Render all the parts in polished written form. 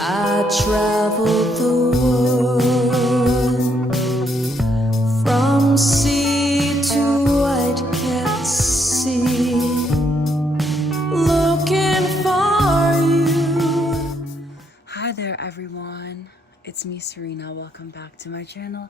I traveled the world from sea to white cat sea, looking for you. Hi there everyone, it's me Serena. Welcome back to my channel.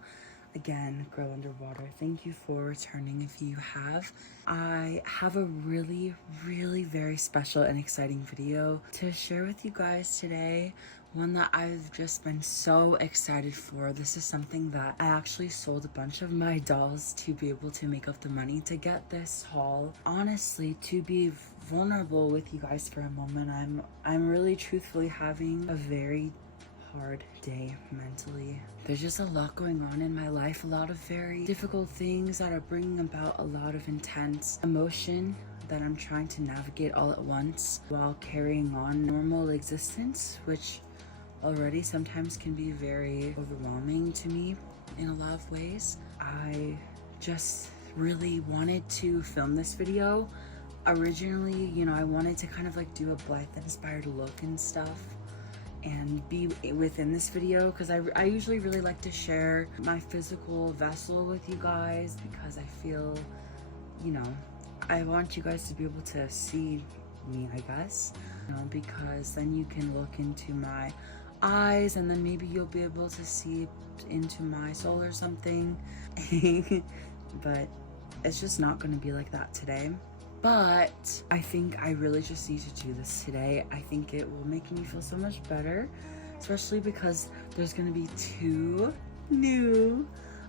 Again, Girl Underwater. Thank you for returning if you have. I have a really very special and exciting video to share with you guys today. One that I've just been so excited for. This is something that I actually sold a bunch of my dolls to be able to make up the money to get this haul. Honestly, to be vulnerable with you guys for a moment, I'm really truthfully having a very hard day mentally. There's just a lot going on in my life, a lot of very difficult things that are bringing about a lot of intense emotion that I'm trying to navigate all at once while carrying on normal existence, which already sometimes can be very overwhelming to me in a lot of ways. I just really wanted to film this video. Originally, you know, I wanted to kind of like do a Blythe inspired look and stuff and be within this video, because I usually really like to share my physical vessel with you guys, because I feel, you know, I want you guys to be able to see me, I guess, you know, because then you can look into my eyes and then maybe you'll be able to see into my soul or something. But it's just not going to be like that today. But I think I really just need to do this today. I think it will make me feel so much better, especially because there's gonna be 2 new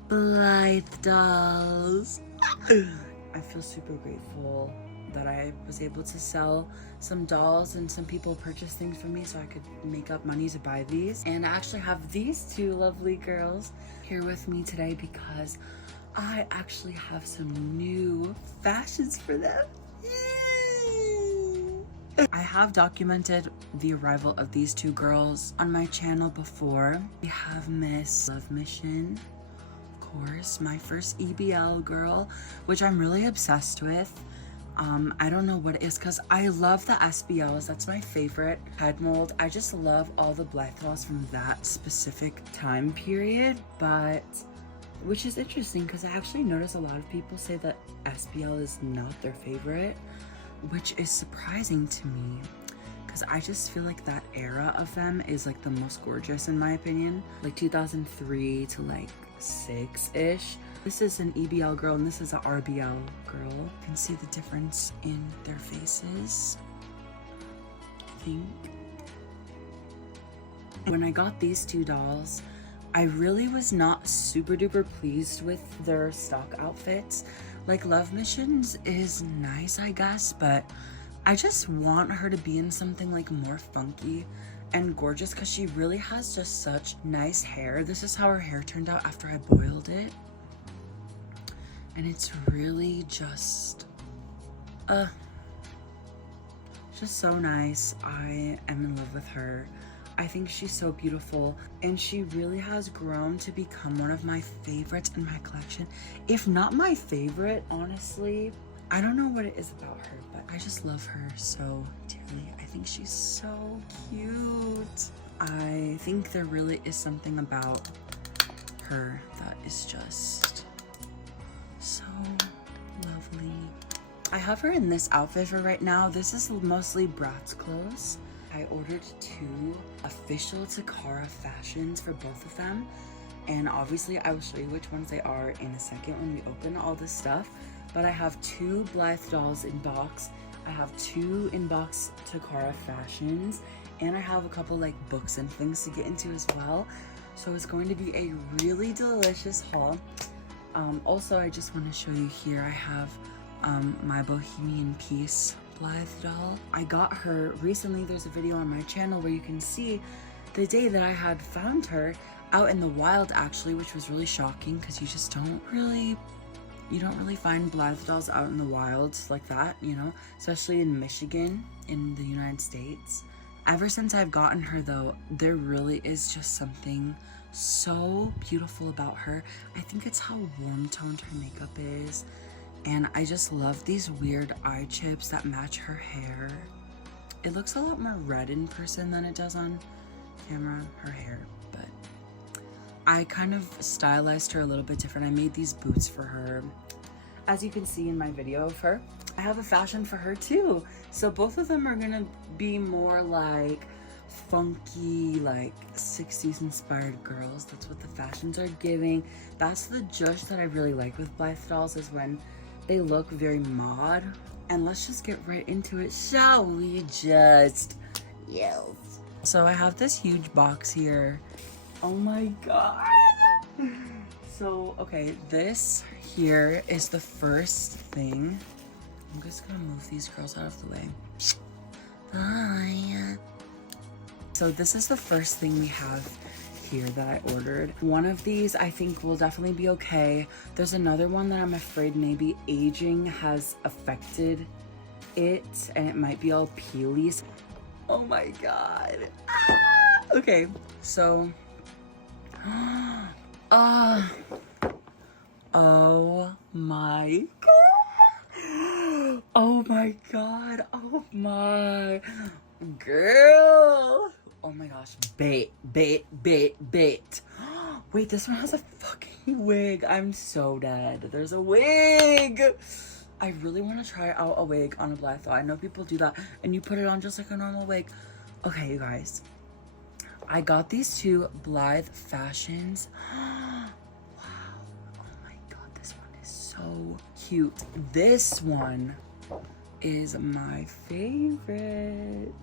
Blythe dolls. I feel super grateful that I was able to sell some dolls and some people purchased things from me so I could make up money to buy these. And I actually have these 2 lovely girls here with me today because I actually have some new fashions for them. Yay! I have documented the arrival of these 2 girls on my channel before. We have Miss Love Mission, of course, my first EBL girl, which I'm really obsessed with. I don't know what it is because I love the SBLs. That's my favorite head mold. I just love all the Blythe dolls from that specific time period, but which is interesting because I actually notice a lot of people say that SBL is not their favorite, which is surprising to me because I just feel like that era of them is like the most gorgeous in my opinion, like 2003 to like 6-ish. This is an EBL girl and this is an RBL girl. You can see the difference in their faces, I think. When I got these 2 dolls, I really was not super duper pleased with their stock outfits. Like Love Missions is nice, I guess, but I just want her to be in something like more funky and gorgeous because she really has just such nice hair. This is how her hair turned out after I boiled it. And it's really just so nice. I am in love with her. I think she's so beautiful and she really has grown to become one of my favorites in my collection. If not my favorite, honestly. I don't know what it is about her, but I just love her so dearly. I think she's so cute. I think there really is something about her that is just so lovely. I have her in this outfit for right now. This is mostly Bratz clothes. I ordered 2 official Takara fashions for both of them, and obviously I will show you which ones they are in a second when we open all this stuff. But I have 2 Blythe dolls in box, I have 2 in-box Takara fashions, and I have a couple like books and things to get into as well. So it's going to be a really delicious haul. Also, I just want to show you here, I have my Bohemian Peace Blythe doll. I got her recently. There's a video on my channel where you can see the day that I had found her out in the wild actually, which was really shocking because you don't really find Blythe dolls out in the wild like that, you know, especially in Michigan in the United States. Ever since I've gotten her though, there really is just something so beautiful about her. I think it's how warm toned her makeup is. And I just love these weird eye chips that match her hair. It looks a lot more red in person than it does on camera, her hair, but I kind of stylized her a little bit different. I made these boots for her. As you can see in my video of her, I have a fashion for her too. So both of them are gonna be more like funky, like 60s inspired girls. That's what the fashions are giving. That's the judge that I really like with Blythe dolls, is when they look very mod. And let's just get right into it, shall we? Just yes. So I have this huge box here. Oh my god. So okay, this here is the first thing. I'm just gonna move these girls out of the way. Bye. So this is the first thing we have here that I ordered. One of these I think will definitely be okay. There's another one that I'm afraid maybe aging has affected it and it might be all peely. Oh my god. Ah! Okay, so oh my god. Oh my god. Oh my girl. Oh my gosh. Bait. Wait, this one has a fucking wig. I'm so dead. There's a wig. I really want to try out a wig on a Blythe doll. I know people do that and you put it on just like a normal wig. Okay, you guys. I got these two Blythe fashions. Wow. Oh my god, this one is so cute. This one is my favorite.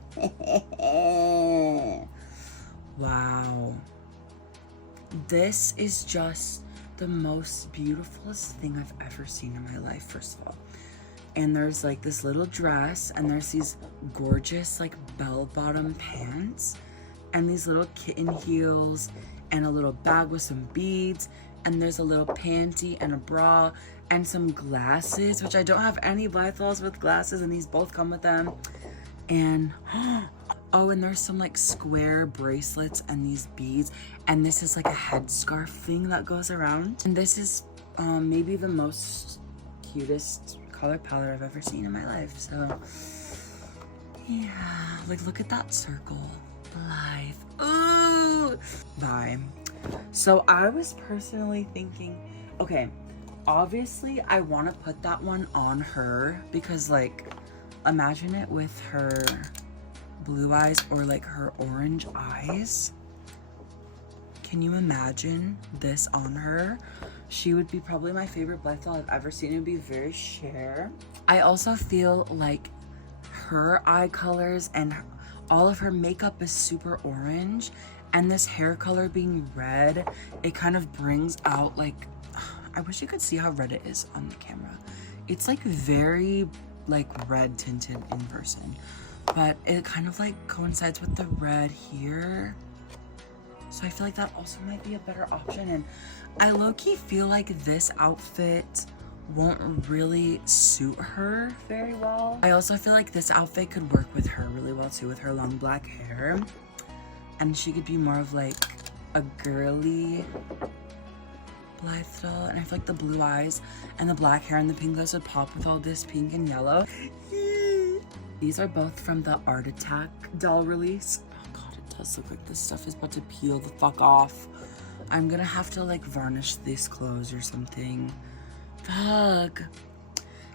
Wow. This is just the most beautifulest thing I've ever seen in my life, first of all. And there's like this little dress and there's these gorgeous like bell-bottom pants and these little kitten heels and a little bag with some beads, and there's a little panty and a bra and some glasses, which I don't have any Blythe dolls with glasses, and these both come with them. And oh, and there's some like square bracelets and these beads, and this is like a headscarf thing that goes around. And this is maybe the most cutest color palette I've ever seen in my life. So yeah, like look at that circle. Blythe. Ooh, bye. So I was personally thinking, okay, obviously I want to put that one on her because like imagine it with her blue eyes or like her orange eyes. Can you imagine this on her? She would be probably my favorite Blythe doll I've ever seen. It would be very Cher. I also feel like her eye colors and all of her makeup is super orange, and this hair color being red, it kind of brings out like, I wish you could see how red it is on the camera. It's like very like red tinted in person, but it kind of like coincides with the red here. So I feel like that also might be a better option. And I low-key feel like this outfit won't really suit her very well. I also feel like this outfit could work with her really well too, with her long black hair. And she could be more of like a girly Blythe doll. And I feel like the blue eyes and the black hair and the pink gloves would pop with all this pink and yellow. These are both from the Art Attack doll release. Oh god, it does look like this stuff is about to peel the fuck off. I'm gonna have to like varnish these clothes or something. Fuck.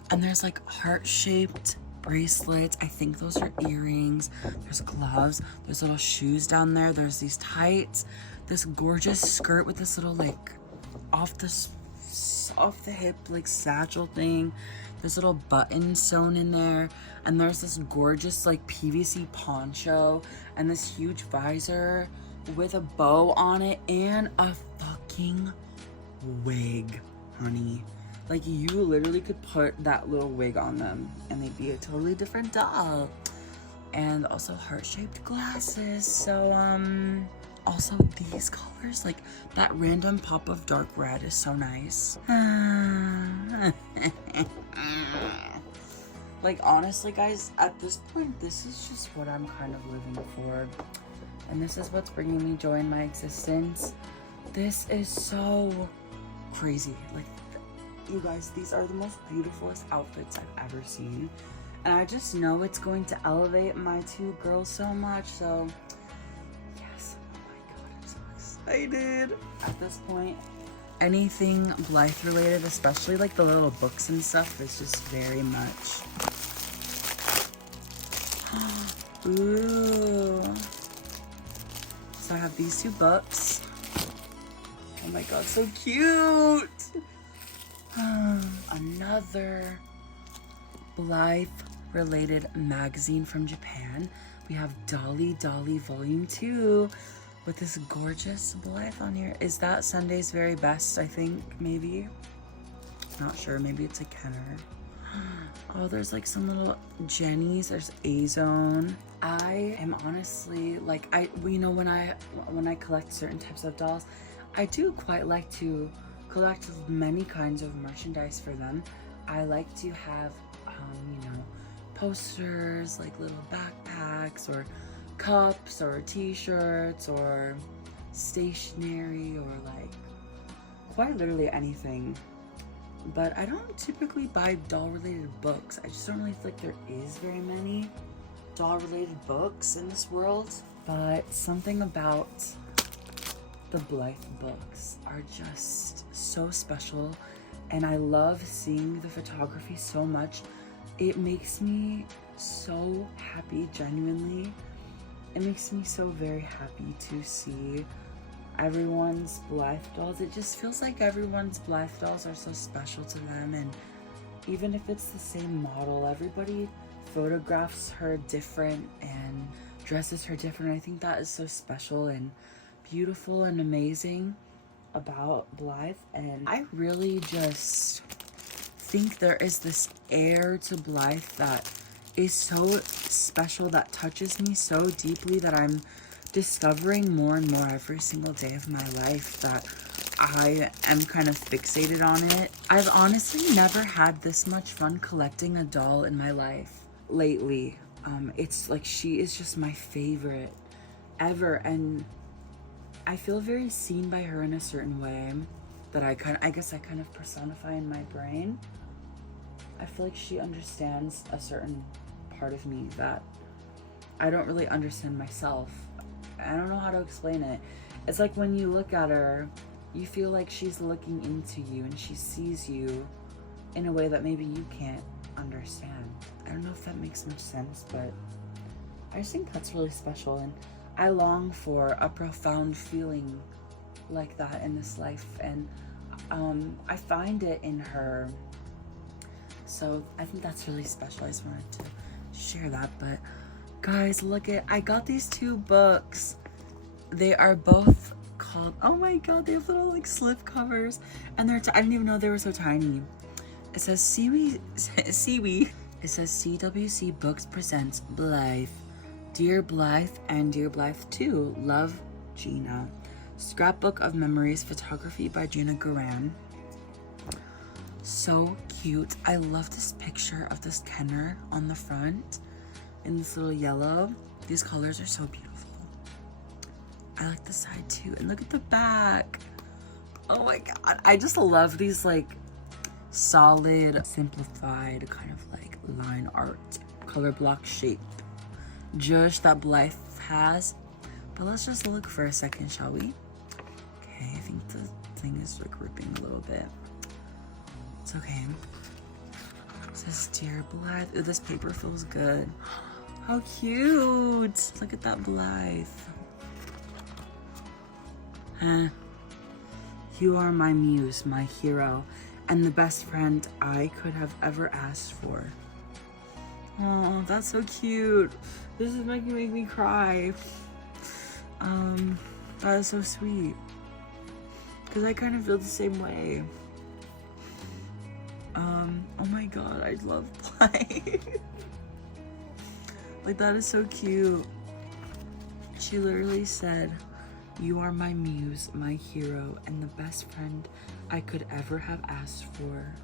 And there's like heart-shaped bracelets. I think those are earrings. There's gloves. There's little shoes down there. There's these tights. This gorgeous skirt with this little like off the hip like satchel thing. There's little buttons sewn in there. And there's this gorgeous like PVC poncho and this huge visor with a bow on it and a fucking wig, honey. Like you literally could put that little wig on them and they'd be a totally different doll. And also heart-shaped glasses. So also these colors, like that random pop of dark red is so nice. Like honestly guys, at this point this is just what I'm kind of living for, and this is what's bringing me joy in my existence. This is so crazy. Like you guys, these are the most beautifulest outfits I've ever seen, and I just know it's going to elevate my two girls so much. So yes, excited. At this point, anything Blythe related, especially like the little books and stuff, is just very much. Ooh. So I have these 2 books. Oh my god, so cute! Another Blythe related magazine from Japan. We have Dolly Dolly Volume 2 with this gorgeous Blythe on here. Is that Sunday's Very Best, I think, maybe? Not sure, maybe it's a Kenner. Oh, there's like some little Jennies. There's A-Zone. I am honestly like, when I collect certain types of dolls, I do quite like to collect many kinds of merchandise for them. I like to have, posters, like little backpacks or cups or t-shirts or stationery or like quite literally anything. But I don't typically buy doll related books. I just don't really feel like there is very many doll related books in this world. But something about the Blythe books are just so special, and I love seeing the photography so much. It makes me so happy, genuinely. It makes me so very happy to see everyone's Blythe dolls. It just feels like everyone's Blythe dolls are so special to them, and even if it's the same model, everybody photographs her different and dresses her different. I think that is so special and beautiful and amazing about Blythe, and I really just think there is this air to Blythe that is so special, that touches me so deeply, that I'm discovering more and more every single day of my life, that I am kind of fixated on it. I've honestly never had this much fun collecting a doll in my life lately. It's like she is just my favorite ever, and I feel very seen by her in a certain way that I guess I kind of personify in my brain. I feel like she understands a certain part of me that I don't really understand myself. I don't know how to explain it. It's like when you look at her, you feel like she's looking into you and she sees you in a way that maybe you can't understand. I don't know if that makes much sense, but I just think that's really special, and I long for a profound feeling like that in this life, and I find it in her. So I think that's really special. I just wanted to share that. But guys, look at, I got these 2 books. They are both called, oh my god, they have little like slip covers, and they're I didn't even know they were so tiny. It says Seaweed. It says CWC Books presents Blythe, Dear Blythe and Dear Blythe 2, Love, Gina. Scrapbook of Memories, photography by Gina Garan. So cute. I love this picture of this Kenner on the front in this little yellow. These colors are so beautiful. I like the side too. And look at the back. Oh my god. I just love these like solid, simplified kind of like line art, color block shape. Just that Blythe has. But let's just look for a second, shall we? Okay, I think the thing is like ripping a little bit. It's okay. It says Dear Blythe. Ooh, this paper feels good. How cute. Look at that Blythe. You are my muse, my hero, and the best friend I could have ever asked for. Oh, that's so cute. This is making me cry. That is so sweet. Because I kind of feel the same way. Oh my god, I love Blythe. Like, that is so cute. She literally said, you are my muse, my hero, and the best friend I could ever have asked for.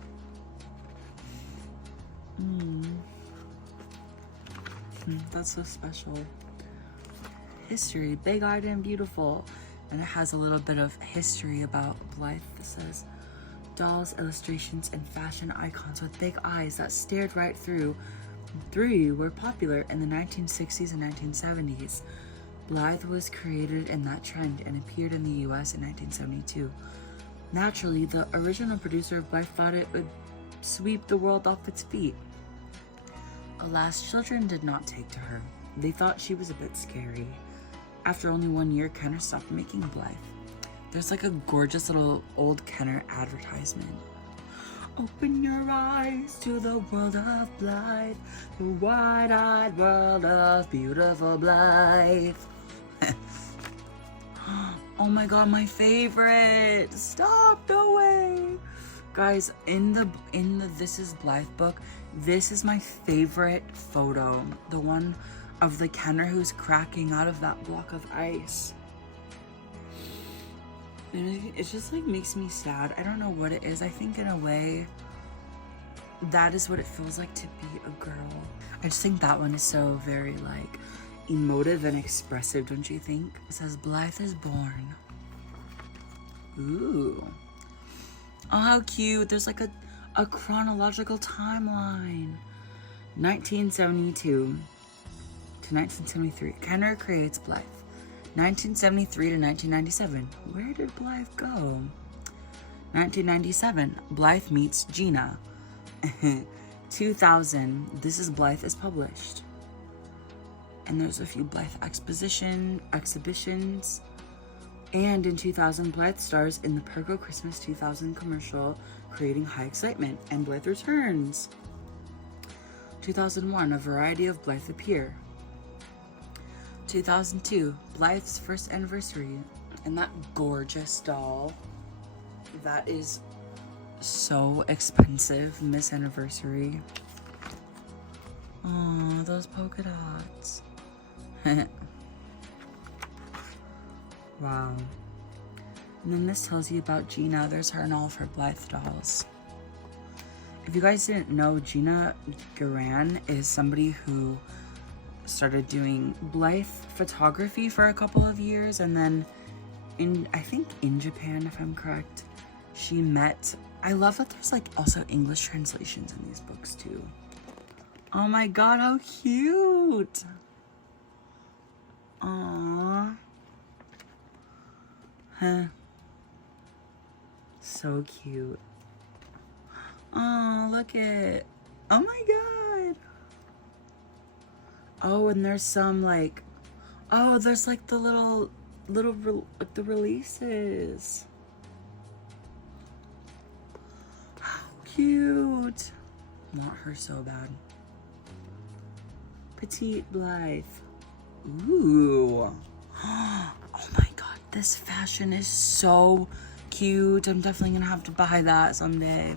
That's so special. History, big-eyed and beautiful. And it has a little bit of history about Blythe. It says, dolls, illustrations, and fashion icons with big eyes that stared right through you were popular in the 1960s and 1970s. Blythe was created in that trend and appeared in the US in 1972. Naturally, the original producer of Blythe thought it would sweep the world off its feet. Alas, children did not take to her. They thought she was a bit scary. After only 1 year, Kenner stopped making Blythe. There's like a gorgeous little old Kenner advertisement. Open your eyes to the world of Blythe, the wide-eyed world of beautiful Blythe. Oh my god, my favorite! Stop, no way! Guys, in the This Is Blythe book, this is my favorite photo. The one of the Kenner who's cracking out of that block of ice. And it just like makes me sad. I don't know what it is. I think in a way, that is what it feels like to be a girl. I just think that one is so very like emotive and expressive, don't you think? It says Blythe is born. Ooh. Oh, how cute. There's like a chronological timeline. 1972 to 1973. Kenner creates Blythe. 1973 to 1997. Where did Blythe go? 1997. Blythe meets Gina. 2000. This Is Blythe is published. And there's a few Blythe exhibitions. And in 2000, Blythe stars in the Precocious 2000 commercial, creating high excitement, and Blythe returns. 2001, a variety of Blythe appear. 2002, Blythe's first anniversary, and that gorgeous doll. That is so expensive, Miss Anniversary. Oh, those polka dots. Wow. And then this tells you about Gina. There's her and all of her Blythe dolls. If you guys didn't know, Gina Garan is somebody who started doing Blythe photography for a couple of years, and then I think in Japan, if I'm correct, she met. I love that there's like also English translations in these books too. Oh my god, how cute! Aww. Huh. So cute. Oh, look it. Oh my god. Oh, and there's some like, oh, there's like the little like the releases. How cute. Want her so bad. Petite Blythe. Ooh. Oh my god, this fashion is so cute. I'm definitely gonna have to buy that someday.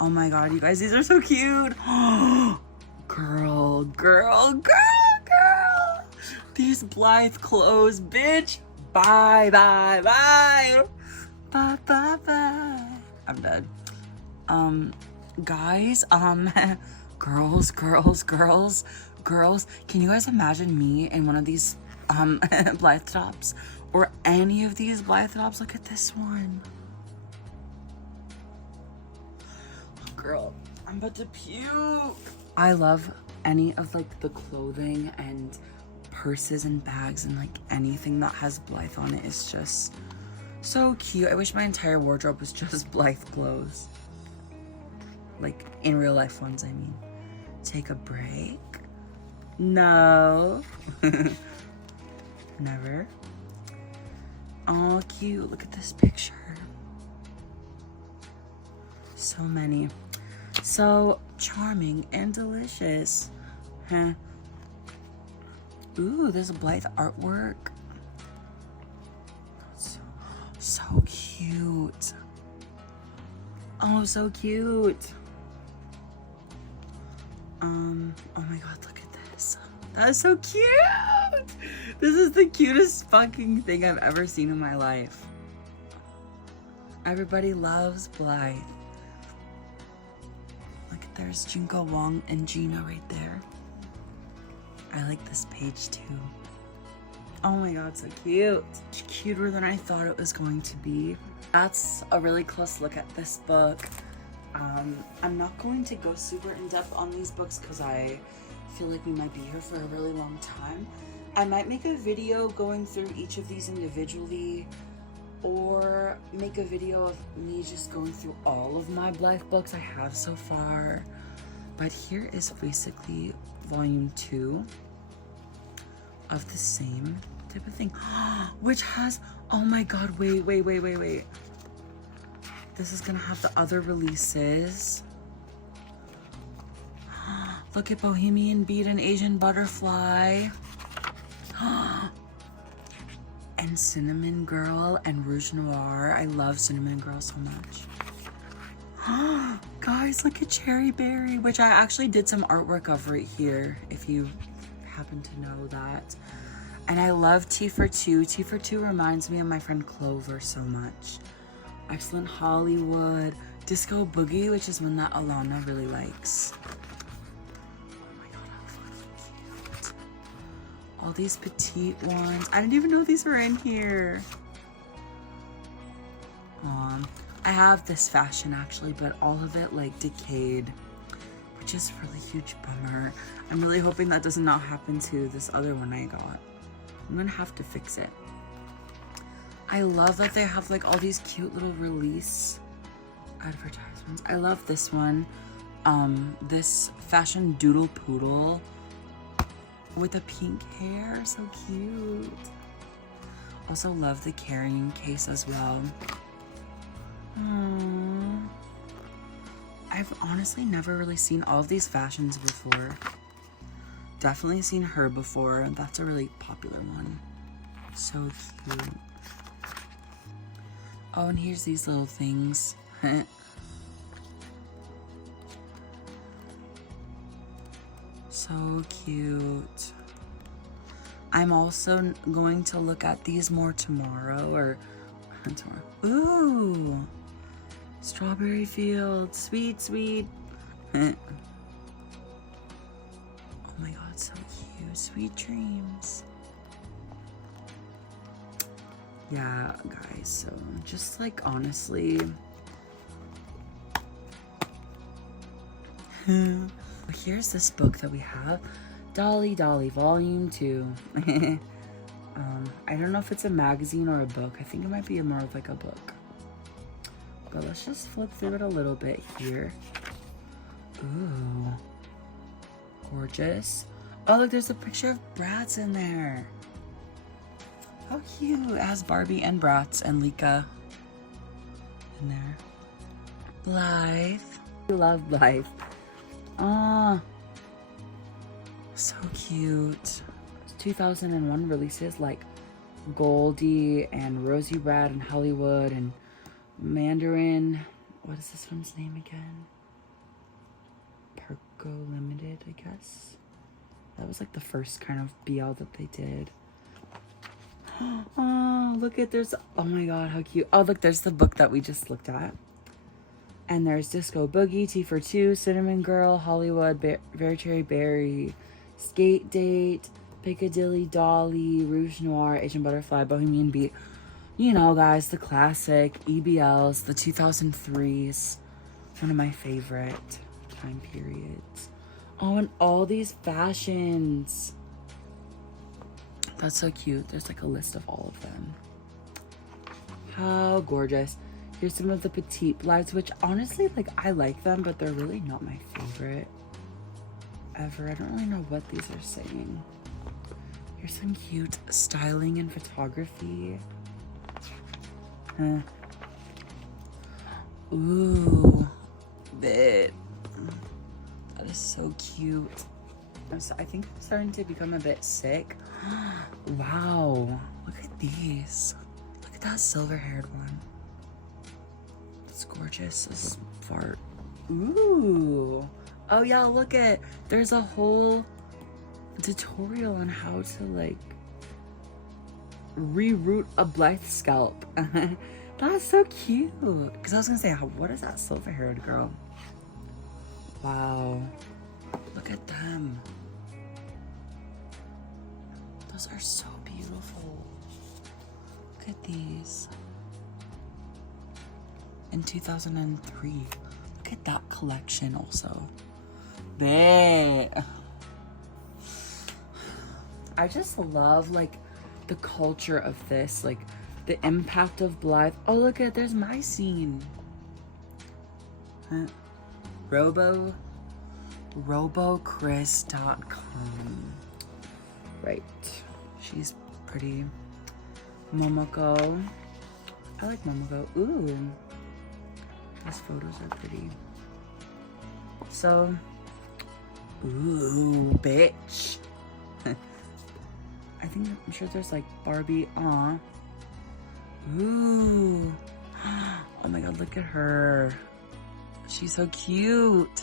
Oh my god, you guys, these are so cute. Girl. These Blythe clothes, bitch. Bye. Bye. I'm dead. Guys, girls, can you guys imagine me in one of these Blythe tops, or any of these Blythe tops? Look at this one. Girl, I'm about to puke. I love any of like the clothing and purses and bags and like anything that has Blythe on it is just so cute. I wish my entire wardrobe was just Blythe clothes. Like in real life ones, I mean. Take a break? No. Never. Oh, cute. Look at this picture. So many. So charming and delicious. Huh. Ooh, there's a Blythe artwork. So cute. Oh, so cute. Oh my god, look at this. That is so cute. This is the cutest fucking thing I've ever seen in my life. Everybody loves Blythe. Look, there's Junko Wong and Gina right there. I like this page too. Oh my god, so cute. It's cuter than I thought it was going to be. That's a really close look at this book. I'm not going to go super in depth on these books because I feel like we might be here for a really long time. I might make a video going through each of these individually, or make a video of me just going through all of my Blythe books I have so far. But here is basically volume 2 of the same type of thing, which has, oh my god, wait. This is gonna have the other releases. Look at Bohemian Beat and Asian Butterfly. And Cinnamon Girl and Rouge Noir. I love Cinnamon Girl so much. Guys, look at Cherry Berry, which I actually did some artwork of right here, if you happen to know that. And I love T for Two. T for Two reminds me of my friend Clover so much. Excellent Hollywood. Disco Boogie, which is one that Alana really likes. All these petite ones. I didn't even know these were in here. I have this fashion actually, but all of it like decayed, which is really huge bummer. I'm really hoping that does not happen to this other one I got. I'm gonna have to fix it. I love that they have like all these cute little release advertisements. I love this one. This fashion doodle poodle with the pink hair, so cute. Also love the carrying case as well. Aww. I've honestly never really seen all of these fashions before. Definitely seen her before. That's a really popular one. So cute. Oh, and here's these little things. So cute. I'm also going to look at these more tomorrow, or tomorrow. Ooh, Strawberry Field, sweet. Oh my god, so cute. Sweet dreams. Yeah, guys, so just like honestly. Here's this book that we have, Dolly Volume 2. I don't know if it's a magazine or a book. I think it might be more of like a book. But let's just flip through it a little bit here. Ooh, gorgeous. Oh, look, there's a picture of Bratz in there. How cute. It has Barbie and Bratz and Lika in there. Blythe. I love Blythe. Ah, so cute. 2001 releases like Goldie and Rosie Brad and Hollywood and Mandarin. What is this one's name again? Perco Limited, I guess. That was like the first kind of BL that they did. Oh, look at there's, oh my god, how cute. Oh, look, there's the book that we just looked at. And there's Disco Boogie, T for Two, Cinnamon Girl, Hollywood, Very Cherry Berry, Skate Date, Piccadilly Dolly, Rouge Noir, Asian Butterfly, Bohemian Beat. You know, guys, the classic EBLs, the 2003s. One of my favorite time periods. Oh, and all these fashions. That's so cute. There's like a list of all of them. How gorgeous. Here's some of the petite Blythes, which honestly, like, I like them, but they're really not my favorite ever. I don't really know what these are saying. Here's some cute styling and photography. Ooh, that is so cute. I think I'm starting to become a bit sick. Wow, look at these. Look at that silver-haired one. It's gorgeous as fart. Ooh. Oh yeah, look at, there's a whole tutorial on how to like reroot a Blythe scalp. That's so cute. Because I was gonna say, what is that silver-haired girl? Wow. Look at them. Those are so beautiful. Look at these. In 2003. Look at that collection also. Bae. I just love like the culture of this, like the impact of Blythe. Oh, look at, there's my scene. Huh? RoboChris.com. Right. She's pretty. Momoko. I like Momoko. Ooh. These photos are pretty. So, ooh, bitch. I'm sure there's like Barbie. Aw. Ooh. Oh my god, look at her. She's so cute.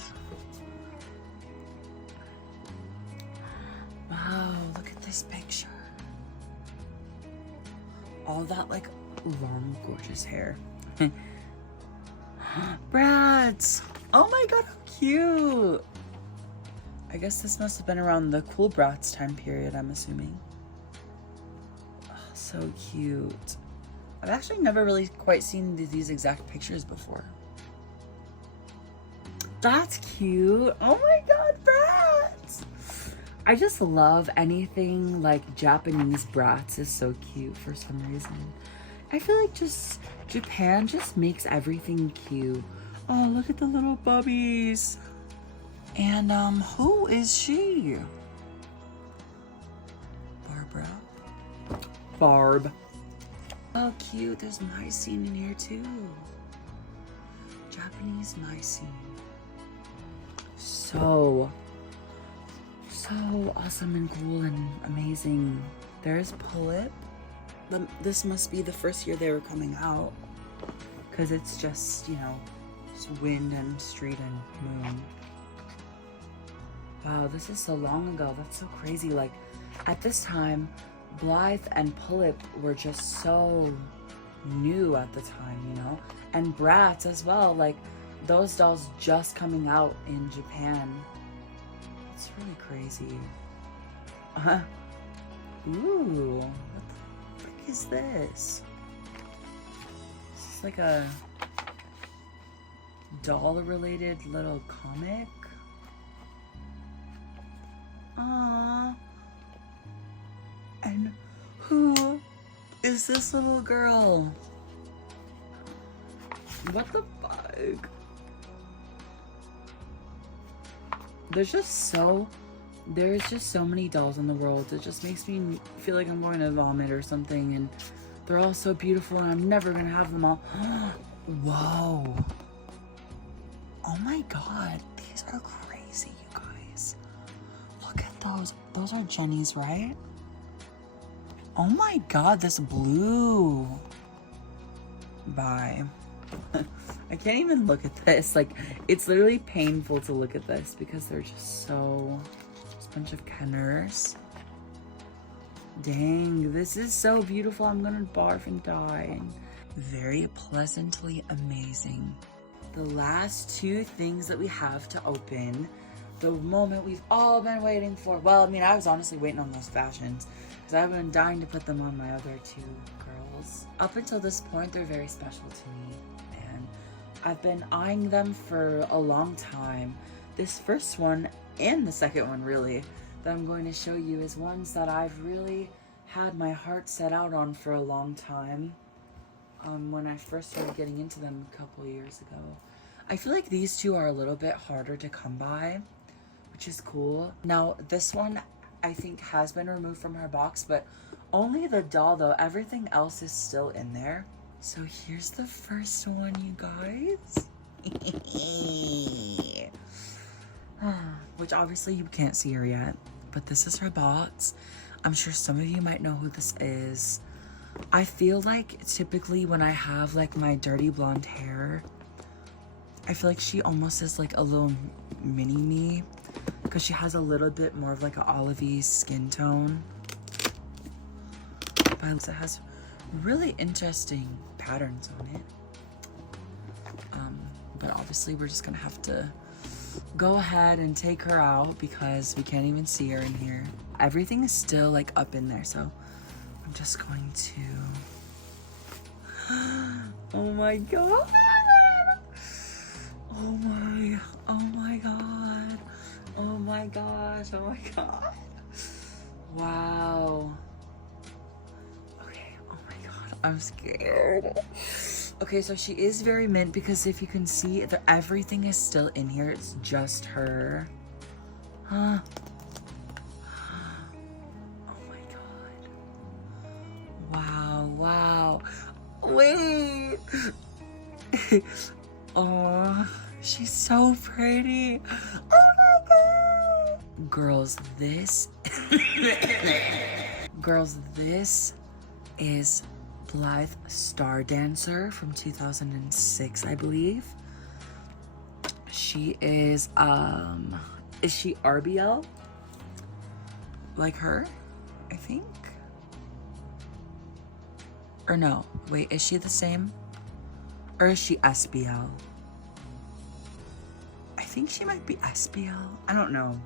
Wow, look at this picture. All that like long, gorgeous hair. Bratz. Oh my god, how cute. I guess this must have been around the Cool Bratz time period, I'm assuming. Oh, so cute. I've actually never really quite seen these exact pictures before. That's cute. Oh my god, Bratz. I just love anything like Japanese Bratz is so cute for some reason. I feel like just Japan just makes everything cute. Oh, look at the little bubbies. And who is she? Barbara? Barb. Oh, cute. There's my scene in here too. Japanese my scene. So awesome and cool and amazing. There's Pulip. This must be the first year they were coming out, because it's just, you know, just wind and street and moon. Wow, this is so long ago. That's so crazy. Like, at this time, Blythe and Pulip were just so new at the time, you know? And Bratz as well. Like, those dolls just coming out in Japan. It's really crazy. Ooh, what the frick is this? This is like a doll-related little comic. Aww. And who is this little girl? What the fuck? There's just so many dolls in the world. It just makes me feel like I'm going to vomit or something, and they're all so beautiful and I'm never gonna have them all. Whoa. Oh my god, these are crazy, you guys. Look at those. Those are Jenny's, right? Oh my god, this blue. Bye. I can't even look at this. Like, it's literally painful to look at this because they're just a bunch of Kenners. Dang, this is so beautiful. I'm gonna barf and die. Very pleasantly amazing. The last two things that we have to open, the moment we've all been waiting for. Well, I mean, I was honestly waiting on those fashions because I've been dying to put them on my other two girls. Up until this point, they're very special to me, and I've been eyeing them for a long time. This first one and the second one, really, that I'm going to show you is ones that I've really had my heart set out on for a long time. When I first started getting into them a couple years ago. I feel like these two are a little bit harder to come by, which is cool. Now, this one I think has been removed from her box, but only the doll though. Everything else is still in there. So here's the first one, you guys. Which obviously you can't see her yet, but this is her box. I'm sure some of you might know who this is. I feel like typically when I have like my dirty blonde hair, I feel like she almost is like a little mini me because she has a little bit more of like an olivey skin tone. But it has really interesting patterns on it. But obviously we're just gonna have to go ahead and take her out because we can't even see her in here. Everything is still like up in there, so I'm just going to... Oh my god! Oh my god! Oh my gosh! Oh my god! Wow. Okay, oh my god, I'm scared. Okay, so she is very mint because if you can see, everything is still in here. It's just her. Huh? Oh my god. Wow, wow. Wait. Oh, she's so pretty. Oh my god. Girls, this Girls, this is Blythe Star Dancer from 2006, I believe. She is she RBL? Like her, I think? Or no, wait, is she the same? Or is she SBL? I think she might be SBL. I don't know.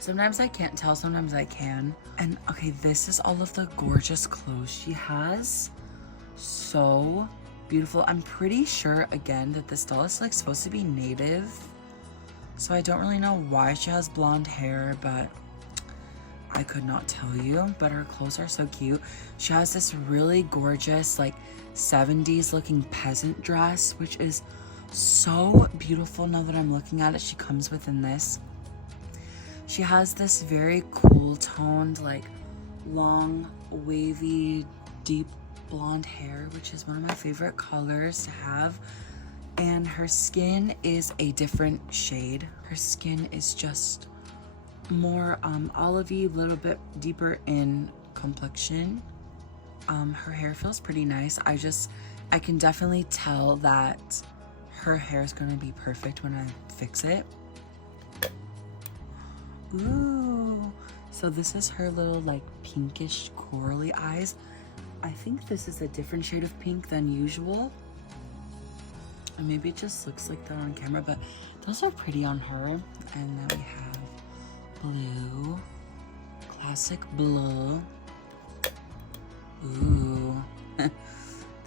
Sometimes I can't tell, sometimes I can. And okay, this is all of the gorgeous clothes she has. So beautiful. I'm pretty sure, again, that this doll is like supposed to be native. So I don't really know why she has blonde hair, but I could not tell you. But her clothes are so cute. She has this really gorgeous, like 70s looking peasant dress, which is so beautiful now that I'm looking at it. She comes within this. She has this very cool toned, like long, wavy, deep blonde hair, which is one of my favorite colors to have. And her skin is a different shade. Her skin is just more olivey, a little bit deeper in complexion. Her hair feels pretty nice. I can definitely tell that her hair is gonna be perfect when I fix it. Ooh, so this is her little like pinkish corally eyes. I think this is a different shade of pink than usual. And maybe it just looks like that on camera, but those are pretty on her. And then we have blue, classic blue. Ooh. Then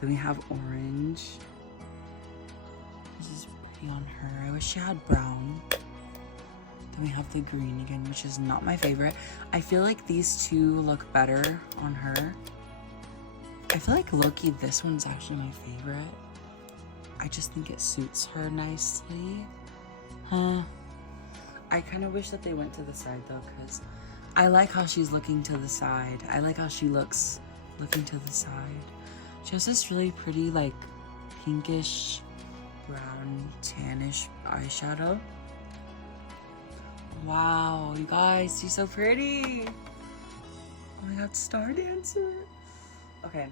we have orange. This is pretty on her. I wish she had brown. Then we have the green again, which is not my favorite. I feel like these two look better on her. I feel like low-key this one's actually my favorite. I just think it suits her nicely. Huh. I kind of wish that they went to the side though, because I like how she's looking to the side. I like how she looks looking to the side. She has this really pretty like pinkish, brown, tannish eyeshadow. Wow, you guys, she's so pretty. Oh my god, Star Dancer. Okay,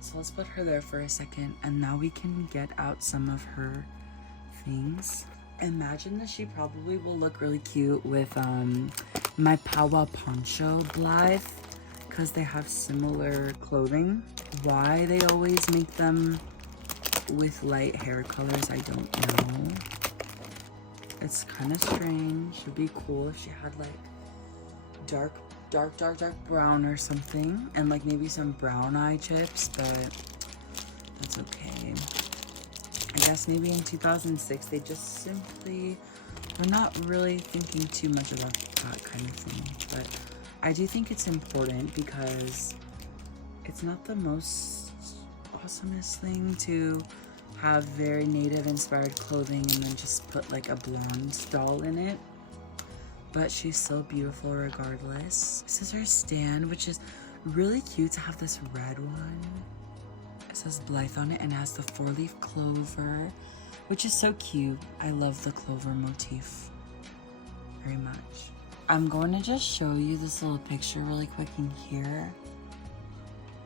so let's put her there for a second, and now we can get out some of her things. Imagine that she probably will look really cute with my Pawa Poncho Blythe, because they have similar clothing. Why they always make them with light hair colors, I don't know. It's kind of strange. It'd be cool if she had like dark brown or something, and like maybe some brown eye chips, but that's okay. I guess maybe in 2006 they just simply were not really thinking too much about that kind of thing. But I do think it's important because it's not the most awesomest thing to have very native inspired clothing and then just put like a blonde doll in it. But she's so beautiful regardless. This is her stand, which is really cute to have this red one. It says Blythe on it and has the 4-leaf clover, which is so cute. I love the clover motif very much. I'm going to just show you this little picture really quick in here,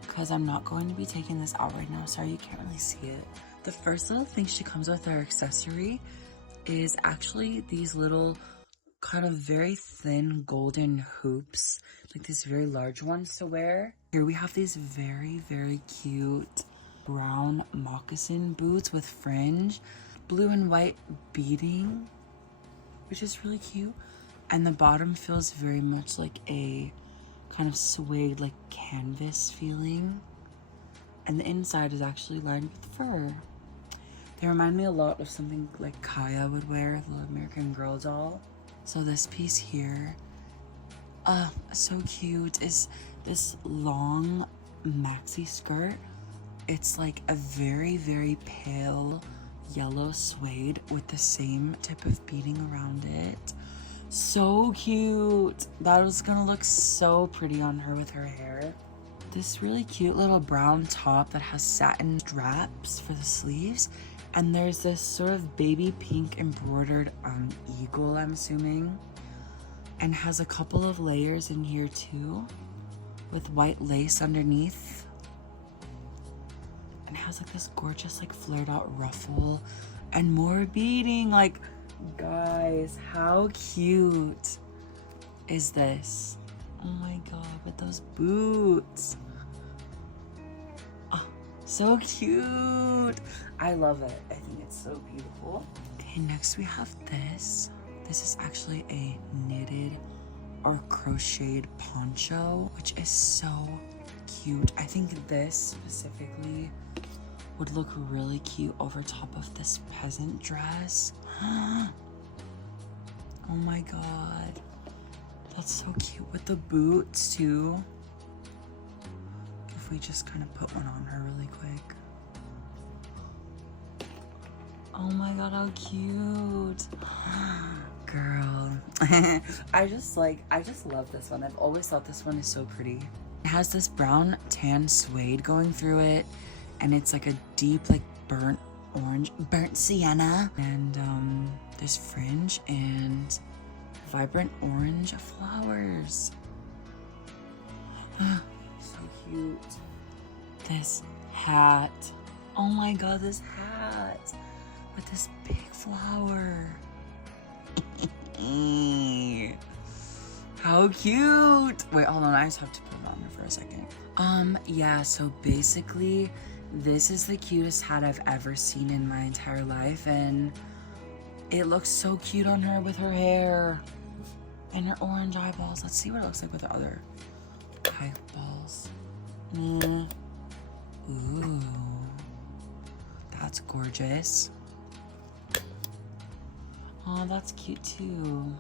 because I'm not going to be taking this out right now. Sorry, you can't really see it. The first little thing she comes with, her accessory, is actually these little kind of very thin golden hoops, like these very large ones to wear. Here we have these very, very cute brown moccasin boots with fringe, blue and white beading, which is really cute. And the bottom feels very much like a kind of suede, like canvas feeling. And the inside is actually lined with fur. They remind me a lot of something like Kaya would wear, the American Girl doll. So this piece here So cute is this long maxi skirt. It's like a very, very pale yellow suede with the same type of beading around it. So cute. That was gonna look so pretty on her with her hair. This really cute little brown top that has satin straps for the sleeves. And there's this sort of baby pink embroidered eagle, I'm assuming. And has a couple of layers in here too, with white lace underneath. And has like this gorgeous like flared out ruffle and more beading. Like, guys, how cute is this? Oh my god, with those boots. Oh, so cute. I love it. I think it's so beautiful. Okay, next we have this. This is actually a knitted or crocheted poncho, which is so cute. I think this specifically would look really cute over top of this peasant dress. Oh my god. That's so cute with the boots too. If we just kind of put one on her really quick. Oh my god, how cute. Girl. I just love this one. I've always thought this one is so pretty. It has this brown tan suede going through it, and it's like a deep like burnt sienna, and there's fringe and vibrant orange flowers. So cute. This hat. Oh my god, this hat with this big flower. How cute. Wait, hold on, I just have to put it on her for a second. Yeah, so basically this is the cutest hat I've ever seen in my entire life, and it looks so cute on her with her hair and her orange eyeballs. Let's see what it looks like with the other eyeballs. Ooh, that's gorgeous. Oh, that's cute too.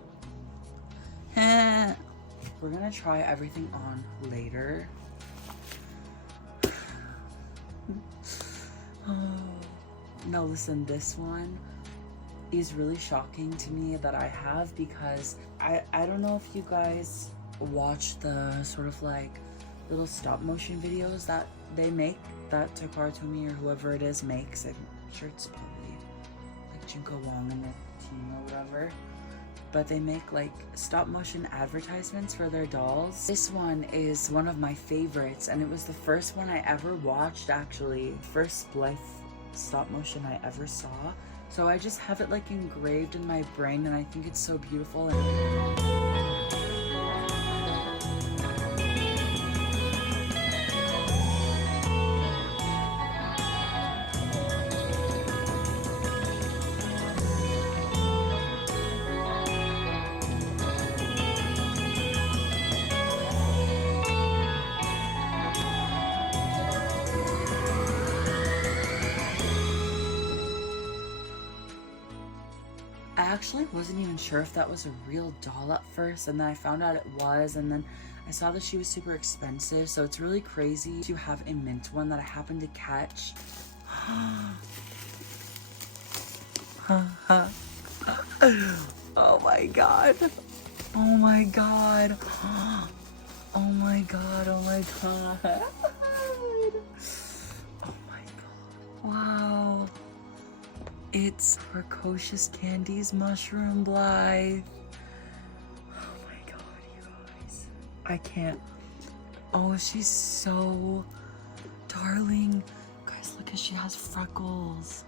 We're gonna try everything on later. No, listen, this one is really shocking to me that I have, because I don't know if you guys watch the sort of like little stop motion videos that they make, that Takara Tomy or whoever it is makes. I'm sure it's probably like Junko Wong and the team or whatever. But they make like stop motion advertisements for their dolls. This one is one of my favorites, and it was the first one I ever watched, actually. First Blythe stop motion I ever saw. So I just have it like engraved in my brain, and I think it's so beautiful. I actually wasn't even sure if that was a real doll at first, and then I found out it was, and then I saw that she was super expensive, so it's really crazy to have a mint one that I happened to catch. Oh my god. Oh my god. Oh my god. Oh my god. Oh my god. Wow. It's Precocious Candy's mushroom Blythe. Oh my god, you guys. I can't. Oh, she's so darling. Guys, look at, she has freckles.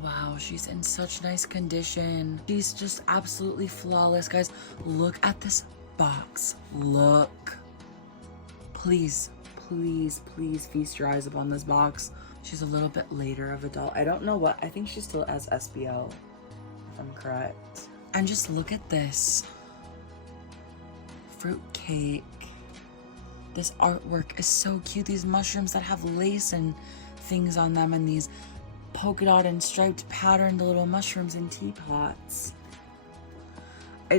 Wow, she's in such nice condition. She's just absolutely flawless. Guys, look at this box. Look. Please, please, please feast your eyes upon this box. She's a little bit later of a doll. I don't know what, I think she still has SBL, if I'm correct. And just look at this. Fruit cake. This artwork is so cute. These mushrooms that have lace and things on them, and these polka dot and striped patterned little mushrooms in teapots.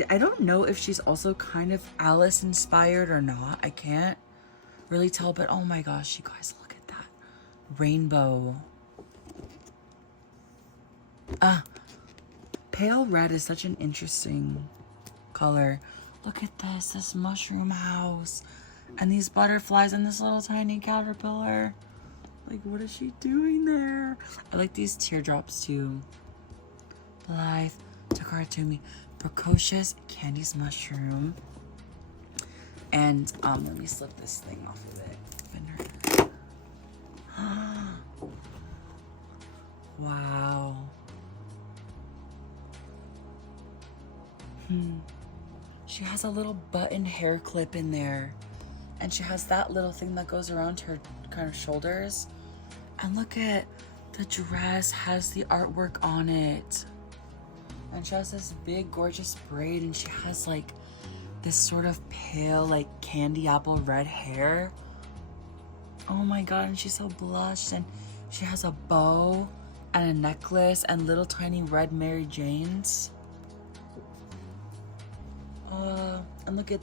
I don't know if she's also kind of Alice inspired or not. I can't really tell, but oh my gosh, you guys, look at that rainbow. Pale red is such an interesting color. Look at this mushroom house and these butterflies and this little tiny caterpillar. Like, what is she doing there? I like these teardrops too. Blythe, Takaratomi, Precocious, Candy's mushroom. And let me slip this thing off of it. Wow. She has a little button hair clip in there. And she has that little thing that goes around her kind of shoulders. And look at the dress has the artwork on it. And she has this big gorgeous braid, and she has like this sort of pale like candy apple red hair. Oh my god, and she's so blushed, and she has a bow and a necklace and little tiny red Mary Janes. And look at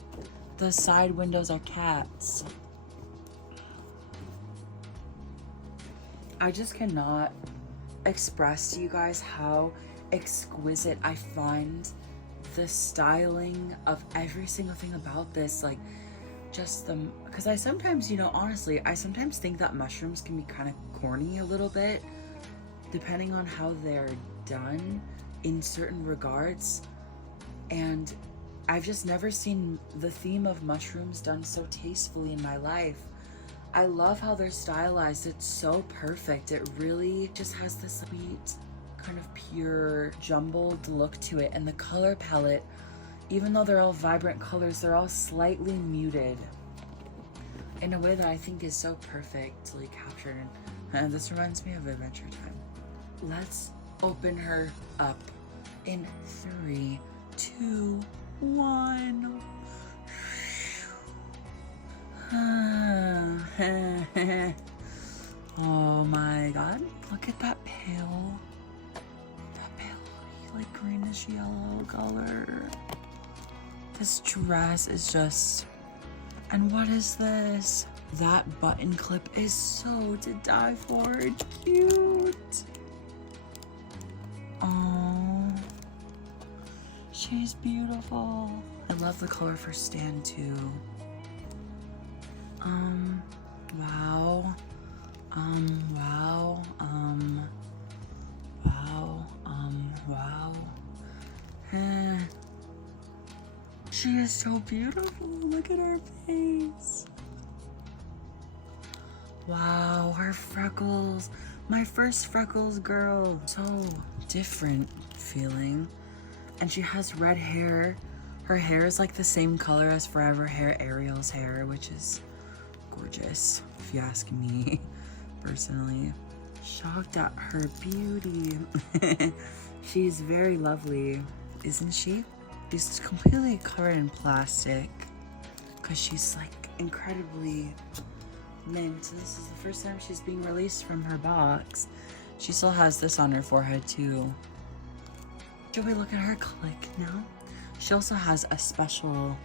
the side windows are cats. I just cannot express to you guys how exquisite I find the styling of every single thing about this. Like, just the, because I sometimes, you know, honestly, I sometimes think that mushrooms can be kind of corny a little bit, depending on how they're done in certain regards. And I've just never seen the theme of mushrooms done so tastefully in my life. I love how they're stylized. It's so perfect. It really just has this sweet, kind of pure, jumbled look to it. And the color palette, even though they're all vibrant colors, they're all slightly muted in a way that I think is so perfectly captured. And this reminds me of Adventure Time. Let's open her up in 3, 2, 1. Oh my god, look at that pale like greenish yellow color. This dress is just, and what is this? That button clip is so to die for. It's cute. Oh, she's beautiful. I love the color for Stan too. Wow. Wow. Wow. She is so beautiful. Look at her face. Wow, her freckles. My first freckles girl. So different feeling. And she has red hair. Her hair is like the same color as Forever Hair Ariel's hair, which is gorgeous, if you ask me personally. Shocked at her beauty. She's very lovely, isn't she? She's completely covered in plastic because she's like incredibly mint. This is the first time she's being released from her box. She still has this on her forehead too. Shall we look at her click now? She also has a special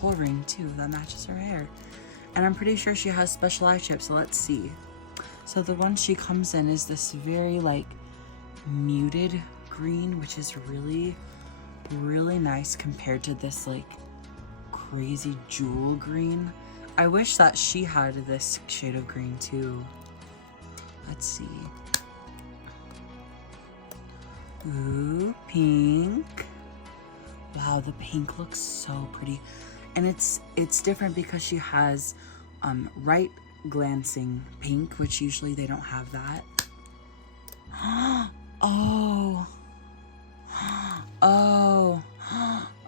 pull ring too that matches her hair. And I'm pretty sure she has special eye chips, so let's see. So the one she comes in is this very like muted green, which is really, really nice compared to this like crazy jewel green. I wish that she had this shade of green too. Let's see. Ooh, pink. Wow, the pink looks so pretty. And it's different because she has ripe glancing pink, which usually they don't have that. Oh. Oh.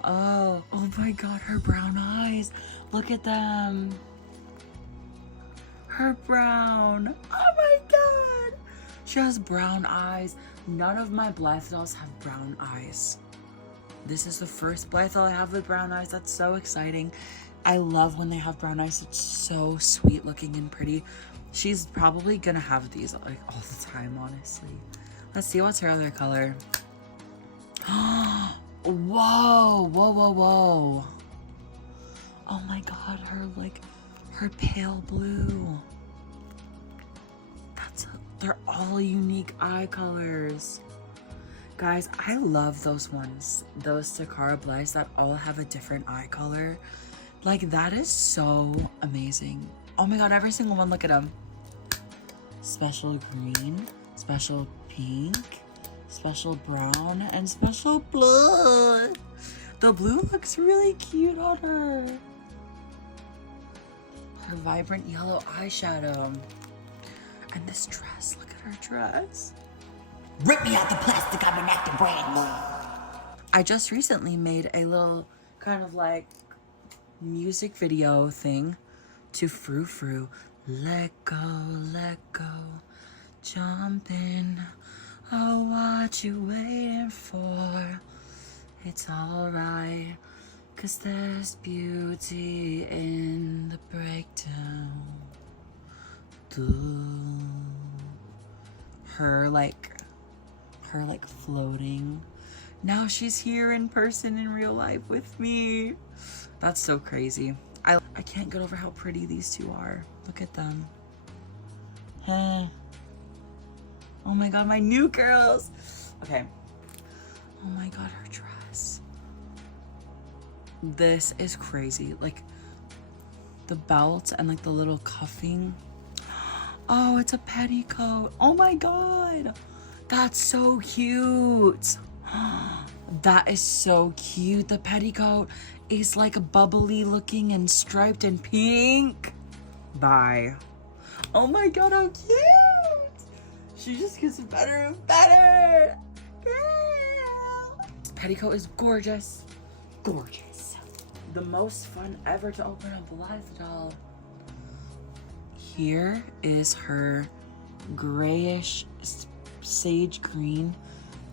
Oh. Oh my god, her brown eyes. Look at them. Her brown. Oh my god. She has brown eyes. None of my Blythe dolls have brown eyes. This is the first Blythe doll I have with brown eyes. That's so exciting. I love when they have brown eyes. It's so sweet looking and pretty. She's probably gonna have these like all the time, honestly. Let's see, what's her other color? Whoa, whoa, whoa, whoa. Oh my God, her pale blue. They're all unique eye colors. Guys, I love those ones. Those Sakura Blythes that all have a different eye color. Like, that is so amazing. Oh my God, every single one, look at them. Special green, special pink, special brown, and special blue. The blue looks really cute on her. Her vibrant yellow eyeshadow. And this dress, look at her dress. Rip me out the plastic, I've been acting brand new. I just recently made a little kind of like music video thing to Frou Frou. Let go, jump in. Oh, what you waiting for? It's alright, 'cause there's beauty in the breakdown. Her like floating. Now she's here in person in real life with me. That's so crazy. I can't get over how pretty these two are. Look at them. Huh. Oh my God, my new girls. Okay. Oh my God, her dress. This is crazy. Like the belt and like the little cuffing. Oh, it's a petticoat. Oh my God. That's so cute. That is so cute. The petticoat is like bubbly looking and striped and pink. Bye. Oh my God, how cute. She just gets better and better. Girl. This petticoat is gorgeous. Gorgeous. The most fun ever to open a Blythe doll. Here is her grayish sage green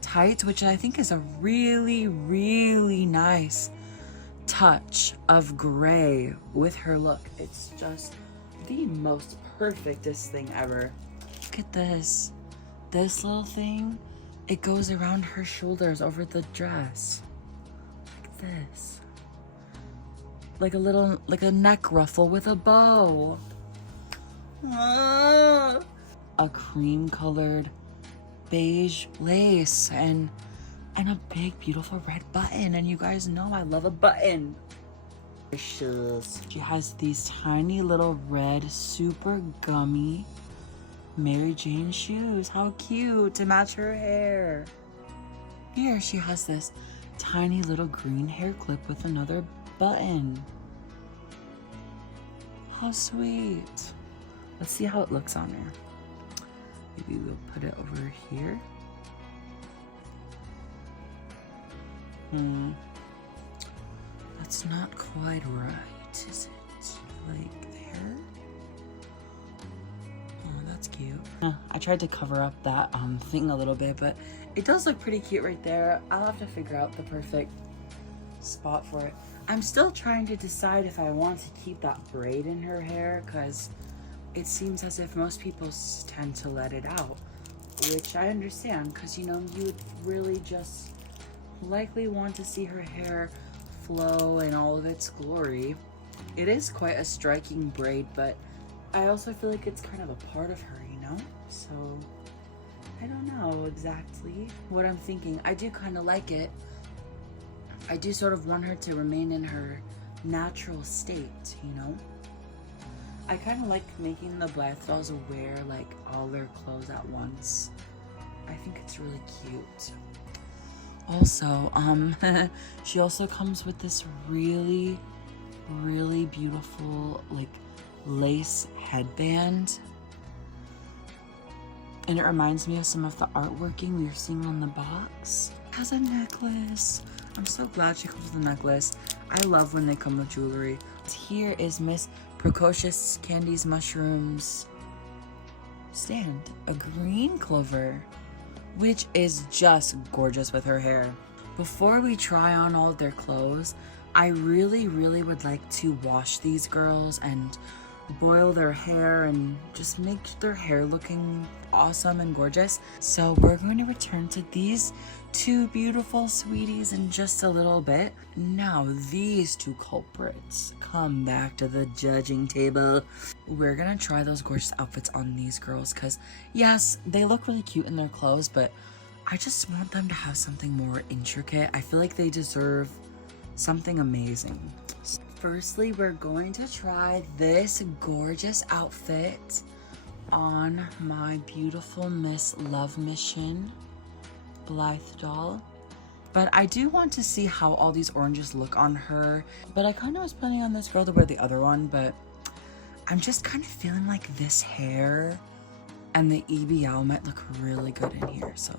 tights, which I think is a really, really nice touch of gray with her look. It's just the most perfectest thing ever. Look at this. This little thing, it goes around her shoulders over the dress. Like this. Like a neck ruffle with a bow. Ah. A cream colored beige lace and a big beautiful red button, and you guys know I love a button. She has these tiny little red super gummy Mary Jane shoes. How cute, to match her hair. Here she has this tiny little green hair clip with another button. How sweet. Let's see how it looks on her. Maybe we'll put it over here. That's not quite right, is it? Like there? Oh, that's cute. I tried to cover up that thing a little bit, but it does look pretty cute right there. I'll have to figure out the perfect spot for it. I'm still trying to decide if I want to keep that braid in her hair, because it seems as if most people tend to let it out, which I understand, because, you know, you would really just likely want to see her hair flow in all of its glory. It is quite a striking braid, but I also feel like it's kind of a part of her, you know? So I don't know exactly what I'm thinking. I do kind of like it. I do sort of want her to remain in her natural state, you know? I kind of like making the Blythe dolls wear like all their clothes at once. I think it's really cute. Also, she also comes with this really, really beautiful like lace headband. And it reminds me of some of the artworking we were seeing on the box. It has a necklace. I'm so glad she comes with a necklace. I love when they come with jewelry. Here is Miss Precocious Candy's Mushrooms stand. A green clover, which is just gorgeous with her hair. Before we try on all of their clothes, I really would like to wash these girls and boil their hair and just make their hair looking awesome and gorgeous. So we're going to return to these two beautiful sweeties in just a little bit. Now these two culprits come back to the judging table. We're gonna try those gorgeous outfits on these girls because yes, they look really cute in their clothes, but I just want them to have something more intricate. I feel like they deserve something amazing. Firstly, we're going to try this gorgeous outfit on my beautiful Miss Love Mission Blythe doll. But I do want to see how all these oranges look on her. But I kind of was planning on this girl to wear the other one, but I'm just kind of feeling like this hair and the EBL might look really good in here. So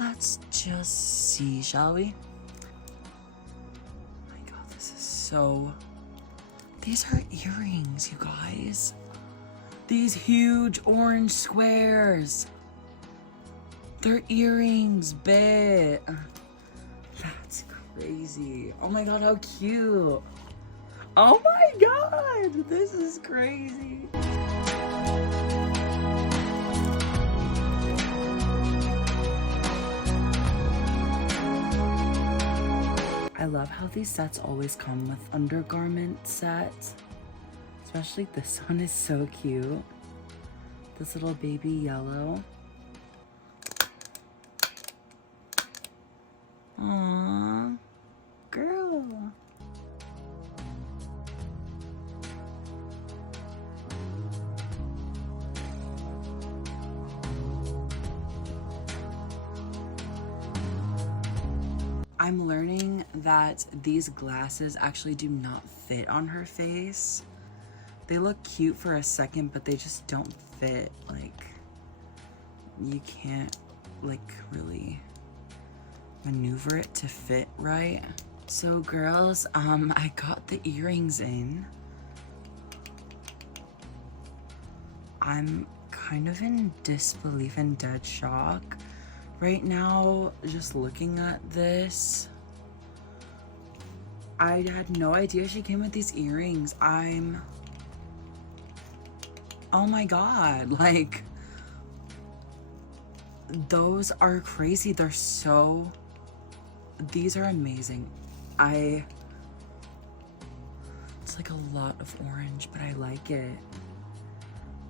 let's just see, shall we? So, these are earrings, you guys. These huge orange squares. They're earrings, babe. That's crazy. Oh my god, how cute. Oh my god, this is crazy. I love how these sets always come with undergarment sets. Especially this one is so cute. This little baby yellow. Aww, girl. I'm learning that these glasses actually do not fit on her face. They look cute for a second, but they just don't fit. Like, you can't, like, really maneuver it to fit right. So, girls, I got the earrings in. I'm kind of in disbelief and dead shock right now, just looking at this. I had no idea she came with these earrings. Oh my god, like, those are crazy. These are amazing. It's like a lot of orange, but I like it.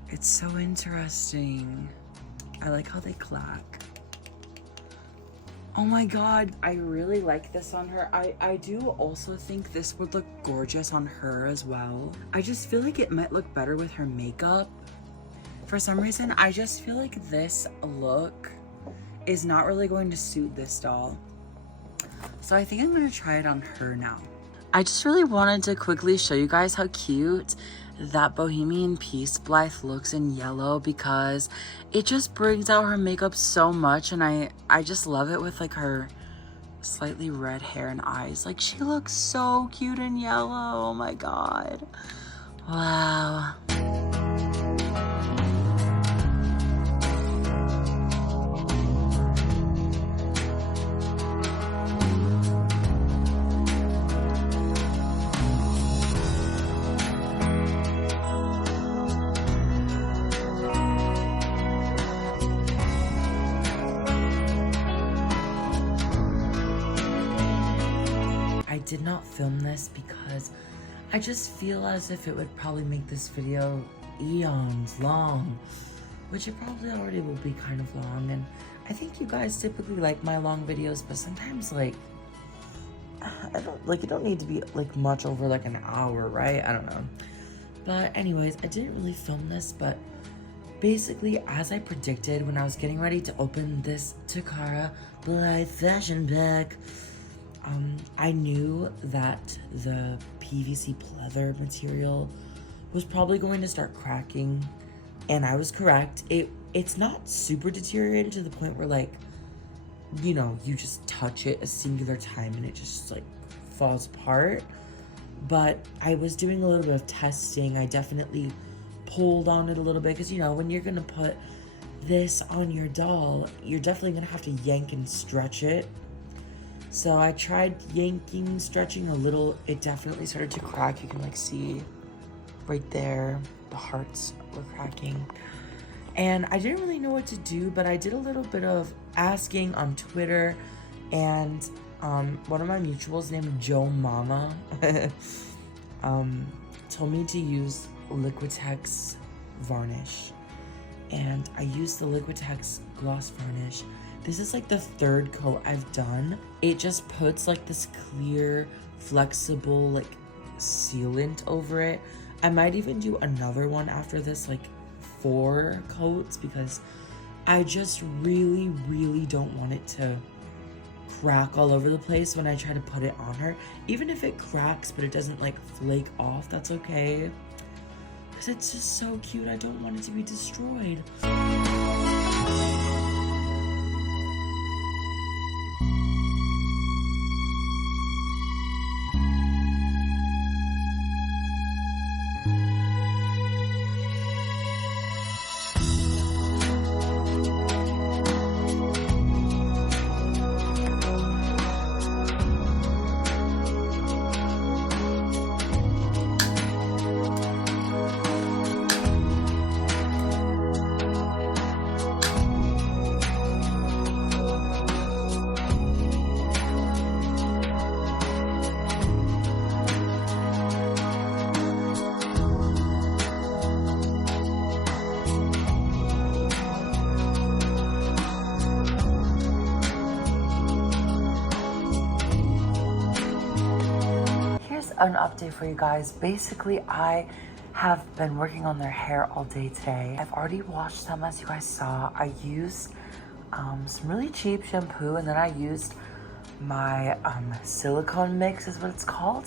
It's so interesting. I like how they clack. Oh my god, I really like this on her. I do also think this would look gorgeous on her as well. I just feel like it might look better with her makeup. For some reason, I just feel like this look is not really going to suit this doll. So I think I'm gonna try it on her now. I just really wanted to quickly show you guys how cute that Bohemian Peace Blythe looks in yellow because it just brings out her makeup so much, and I just love it with like her slightly red hair and eyes. Like, she looks so cute in yellow. Oh my god. Wow. Did not film this because I just feel as if it would probably make this video eons long, which it probably already will be kind of long. And I think you guys typically like my long videos, but sometimes like it don't need to be like much over like an hour, right? I don't know. But anyways, I didn't really film this, but basically as I predicted when I was getting ready to open this Takara Blythe fashion bag, I knew that the PVC pleather material was probably going to start cracking, and I was correct. It's not super deteriorated to the point where, like, you know, you just touch it a singular time and it just like falls apart. But I was doing a little bit of testing. I definitely pulled on it a little bit because, you know, when you're gonna put this on your doll, you're definitely gonna have to yank and stretch it. So I tried yanking, stretching a little. It definitely started to crack. You can like see right there, the hearts were cracking. And I didn't really know what to do, but I did a little bit of asking on Twitter, and one of my mutuals named Joe Mama told me to use Liquitex varnish. And I used the Liquitex gloss varnish. This is like the third coat I've done. It just puts like this clear, flexible like sealant over it. I might even do another one after this, like 4 coats, because I just really don't want it to crack all over the place when I try to put it on her. Even if it cracks but it doesn't like flake off, that's okay, because it's just so cute. I don't want it to be destroyed. An update for you guys. Basically, I have been working on their hair all day today. I've already washed them, as you guys saw. I used some really cheap shampoo, and then I used my silicone mix is what it's called.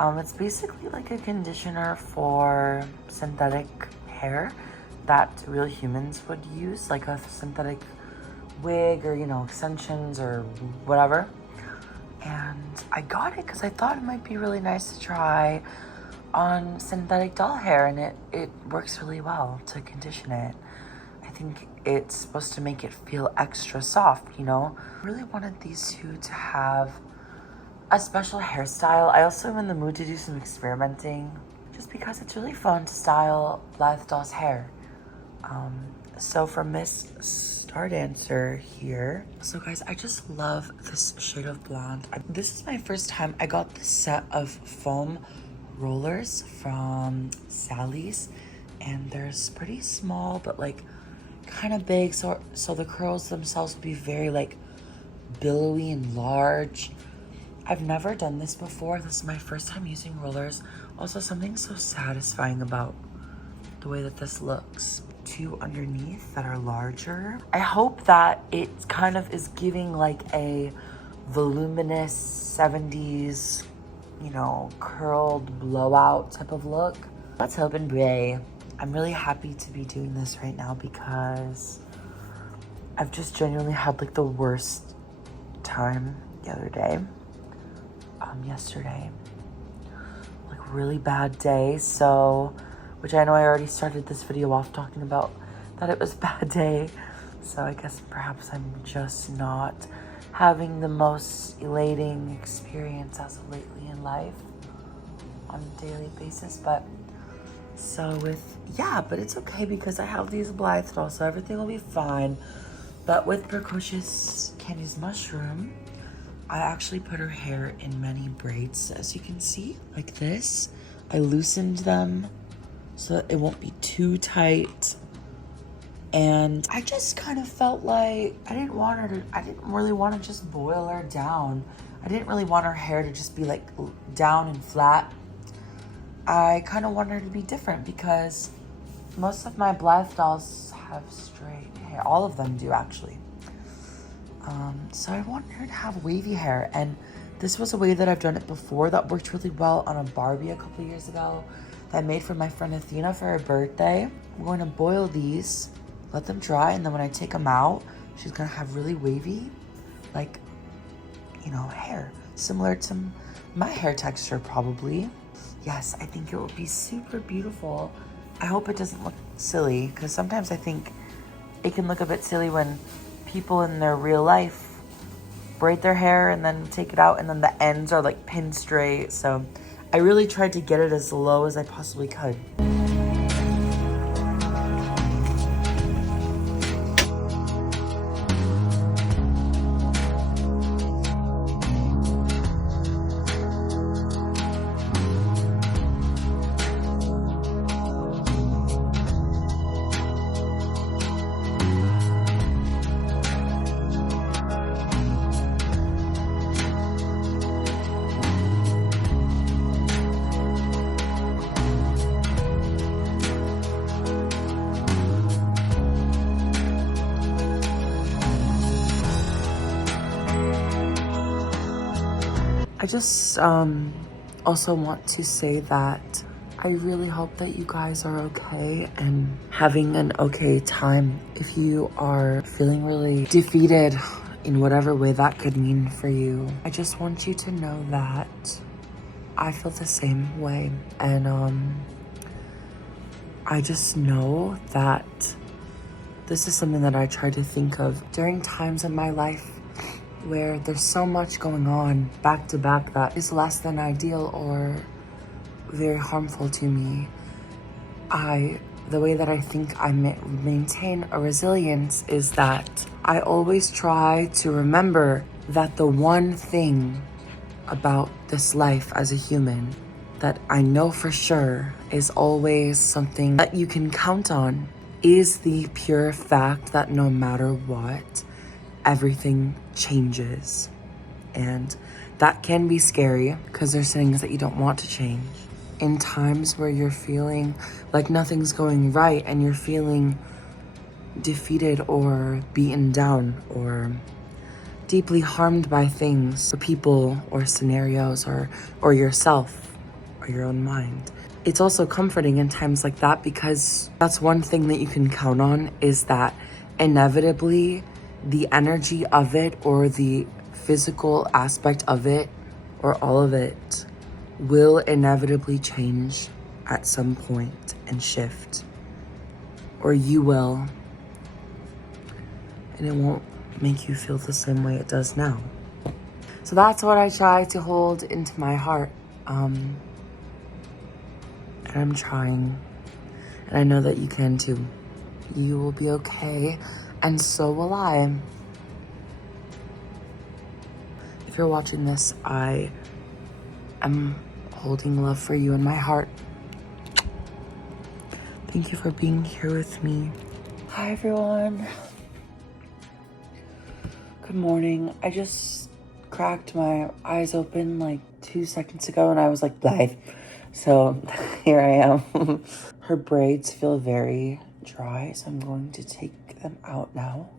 It's basically like a conditioner for synthetic hair that real humans would use, like a synthetic wig or, you know, extensions or whatever. And I got it because I thought it might be really nice to try on synthetic doll hair, and it works really well to condition it. I think it's supposed to make it feel extra soft, you know? I really wanted these two to have a special hairstyle. I also am in the mood to do some experimenting, just because it's really fun to style Blythe doll's hair. So for Miss Star Dancer here. So guys, I just love this shade of blonde. This is my first time. I got this set of foam rollers from Sally's, and they're pretty small, but like kind of big. So the curls themselves will be very like billowy and large. I've never done this before. This is my first time using rollers. Also, something so satisfying about the way that this looks. 2 underneath that are larger. I hope that it kind of is giving like a voluminous 70s, you know, curled blowout type of look. Let's hope and pray. I'm really happy to be doing this right now because I've just genuinely had like the worst time the other day. Yesterday. Like really bad day, so which I know I already started this video off talking about that it was a bad day. So I guess perhaps I'm just not having the most elating experience as of lately in life on a daily basis. But but it's okay because I have these Blythe dolls, so everything will be fine. But with Precocious Candy's mushroom, I actually put her hair in many braids, as you can see, like this. I loosened them so that it won't be too tight. And I just kind of felt like I didn't really want to just boil her down. I didn't really want her hair to just be like down and flat. I kind of wanted her to be different because most of my Blythe dolls have straight hair. All of them do, actually. So I wanted her to have wavy hair, and this was a way that I've done it before that worked really well on a Barbie a couple years ago that I made for my friend Athena for her birthday. I'm going to boil these, let them dry, and then when I take them out, she's gonna have really wavy, like, you know, hair. Similar to my hair texture, probably. Yes, I think it will be super beautiful. I hope it doesn't look silly, because sometimes I think it can look a bit silly when people in their real life braid their hair and then take it out, and then the ends are like pin straight. So I really tried to get it as low as I possibly could. I just also want to say that I really hope that you guys are okay and having an okay time. If you are feeling really defeated in whatever way that could mean for you, I just want you to know that I feel the same way. And I just know that this is something that I try to think of during times in my life where there's so much going on back to back that is less than ideal or very harmful to me. The way that I think I maintain a resilience is that I always try to remember that the one thing about this life as a human that I know for sure is always something that you can count on is the pure fact that no matter what, everything changes. And that can be scary because there's things that you don't want to change. In times where you're feeling like nothing's going right and you're feeling defeated or beaten down or deeply harmed by things or people or scenarios or yourself or your own mind. It's also comforting in times like that because that's one thing that you can count on is that inevitably the energy of it or the physical aspect of it or all of it will inevitably change at some point and shift. Or you will. And it won't make you feel the same way it does now. So that's what I try to hold into my heart. And I'm trying. And I know that you can too. You will be okay. And so will I. If you're watching this, I am holding love for you in my heart. Thank you for being here with me. Hi, everyone. Good morning. I just cracked my eyes open like 2 seconds ago and I was like, Blythe. So here I am. Her braids feel very dry, so I'm going to take them out now.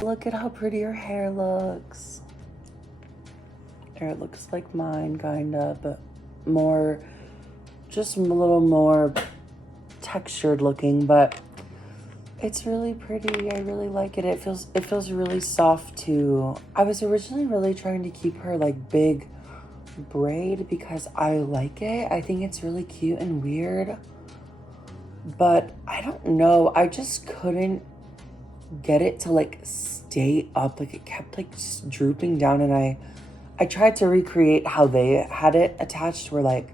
Look at how pretty her hair looks. Or it looks like mine, kinda, but more, just a little more textured looking, but it's really pretty. I really like it. It feels really soft too. I was originally really trying to keep her like big braid because I like it. I think it's really cute and weird, but I don't know. I just couldn't get it to like stay up. Like it kept like just drooping down, and I tried to recreate how they had it attached where like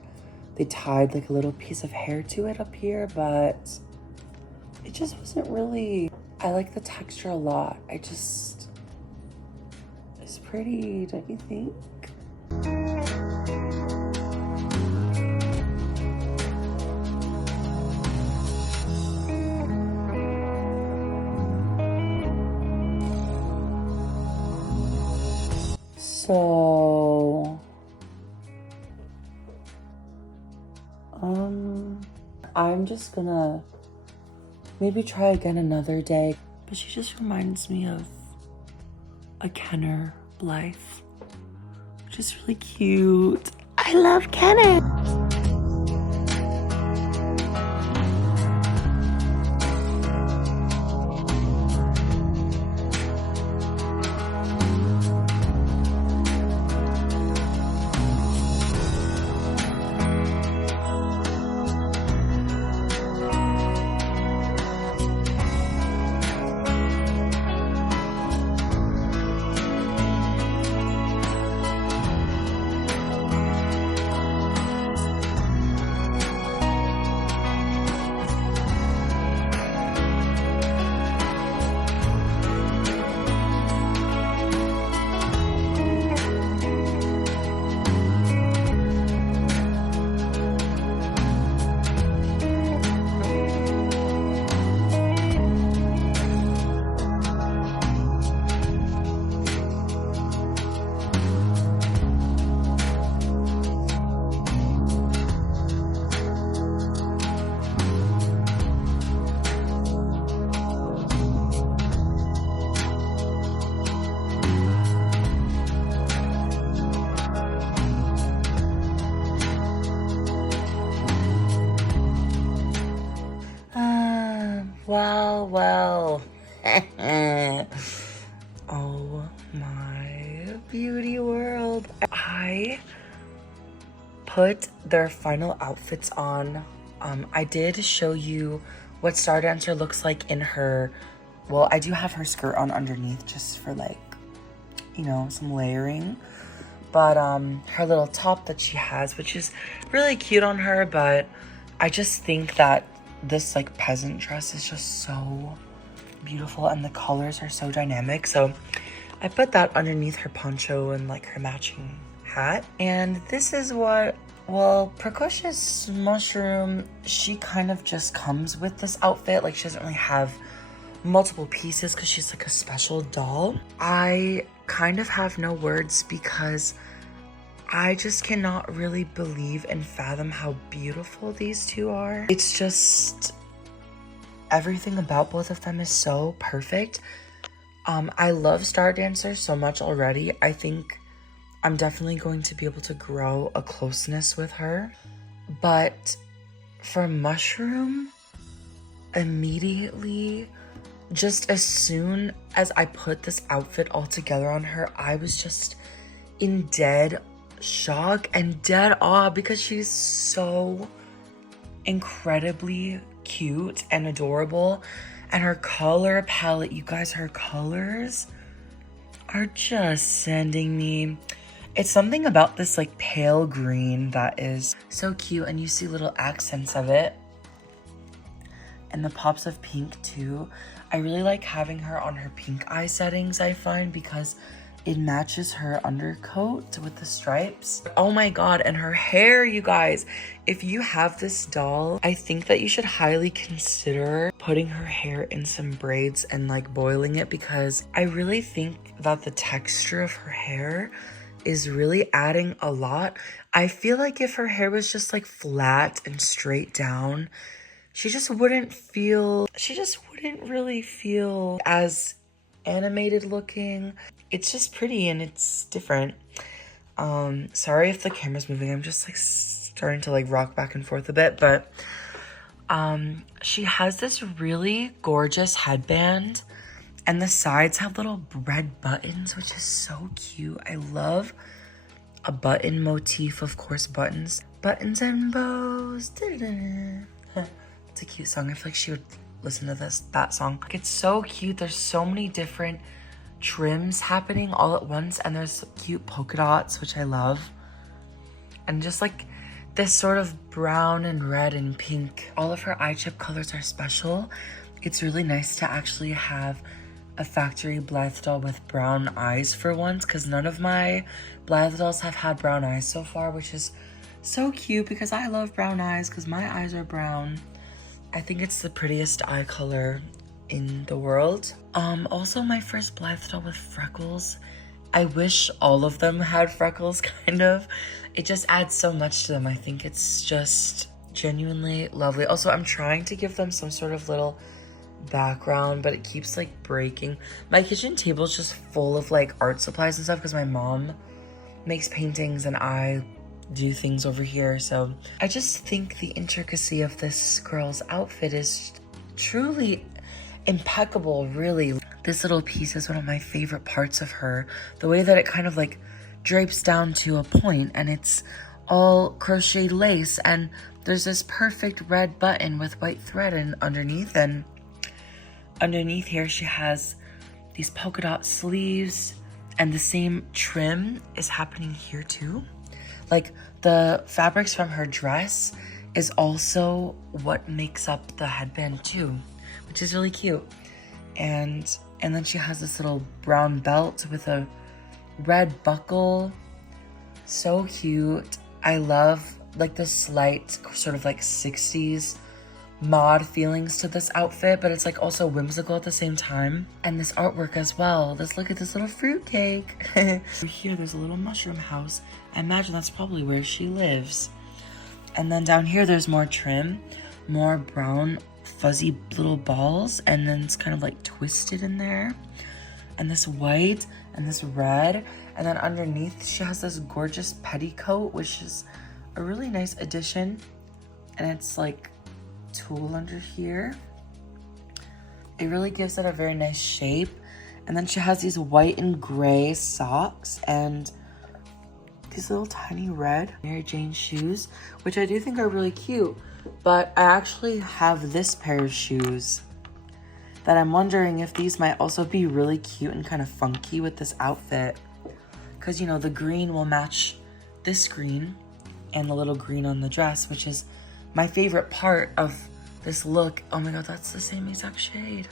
they tied like a little piece of hair to it up here, but it just wasn't really, I like the texture a lot. It's pretty, don't you think? So, I'm just gonna maybe try again another day. But she just reminds me of a Kenner Blythe, which is really cute. I love Kenner. well. Oh my beauty world. I put their final outfits on. I did show you what Star Dancer looks like in her, well, I do have her skirt on underneath just for like, you know, some layering. But her little top that she has, which is really cute on her, but I just think that this like peasant dress is just so beautiful and the colors are so dynamic. So I put that underneath her poncho and like her matching hat. And this is what, well, Precocious Mushroom, she kind of just comes with this outfit. Like she doesn't really have multiple pieces because she's like a special doll. I kind of have no words because I just cannot really believe and fathom how beautiful these two are. It's just, everything about both of them is so perfect. I love Star Dancer so much already. I think I'm definitely going to be able to grow a closeness with her. But for Mushroom, immediately, just as soon as I put this outfit all together on her, I was just in dead shock and dead awe because she's so incredibly cute and adorable. And her color palette, you guys, her colors are just sending me. It's something about this like pale green that is so cute, and you see little accents of it. And the pops of pink too. I really like having her on her pink eye settings, I find, because it matches her undercoat with the stripes. Oh my god, and her hair, you guys. If you have this doll, I think that you should highly consider putting her hair in some braids and like boiling it, because I really think that the texture of her hair is really adding a lot. I feel like if her hair was just like flat and straight down, she just wouldn't really feel as animated looking. It's just pretty and it's different. Sorry if the camera's moving. I'm just like starting to like rock back and forth a bit, but she has this really gorgeous headband, and the sides have little red buttons, which is so cute. I love a button motif, of course, buttons and bows. It's a cute song. I feel like she would listen to that song. It's so cute. There's so many different trims happening all at once, and there's cute polka dots, which I love. And just like this sort of brown and red and pink. All of her eye chip colors are special. It's really nice to actually have a factory Blythe doll with brown eyes for once, because none of my Blythe dolls have had brown eyes so far, which is so cute because I love brown eyes because my eyes are brown. I think it's the prettiest eye color in the world. Also my first Blythe doll with freckles. I wish all of them had freckles, kind of. It just adds so much to them. I think it's just genuinely lovely. Also, I'm trying to give them some sort of little background, but it keeps like breaking. My kitchen table is just full of like art supplies and stuff because my mom makes paintings and I do things over here. So I just think the intricacy of this girl's outfit is truly impeccable, really. This little piece is one of my favorite parts of her. The way that it kind of like drapes down to a point, and it's all crocheted lace, and there's this perfect red button with white thread and underneath, and underneath here she has these polka dot sleeves, and the same trim is happening here too. Like the fabrics from her dress is also what makes up the headband too, which is really cute. And then she has this little brown belt with a red buckle. So cute. I love like the slight sort of like 60s mod feelings to this outfit, but it's like also whimsical at the same time. And this artwork as well. Let's look at this little fruitcake. Here there's a little mushroom house. I imagine that's probably where she lives. And then down here there's more trim, more brown fuzzy little balls, and then it's kind of like twisted in there. And this white and this red, and then underneath she has this gorgeous petticoat, which is a really nice addition. And it's like tulle under here. It really gives it a very nice shape. And then she has these white and gray socks and these little tiny red Mary Jane shoes, which I do think are really cute. But I actually have this pair of shoes that I'm wondering if these might also be really cute and kind of funky with this outfit. Because, you know, the green will match this green and the little green on the dress, which is my favorite part of this look. Oh my god, that's the same exact shade.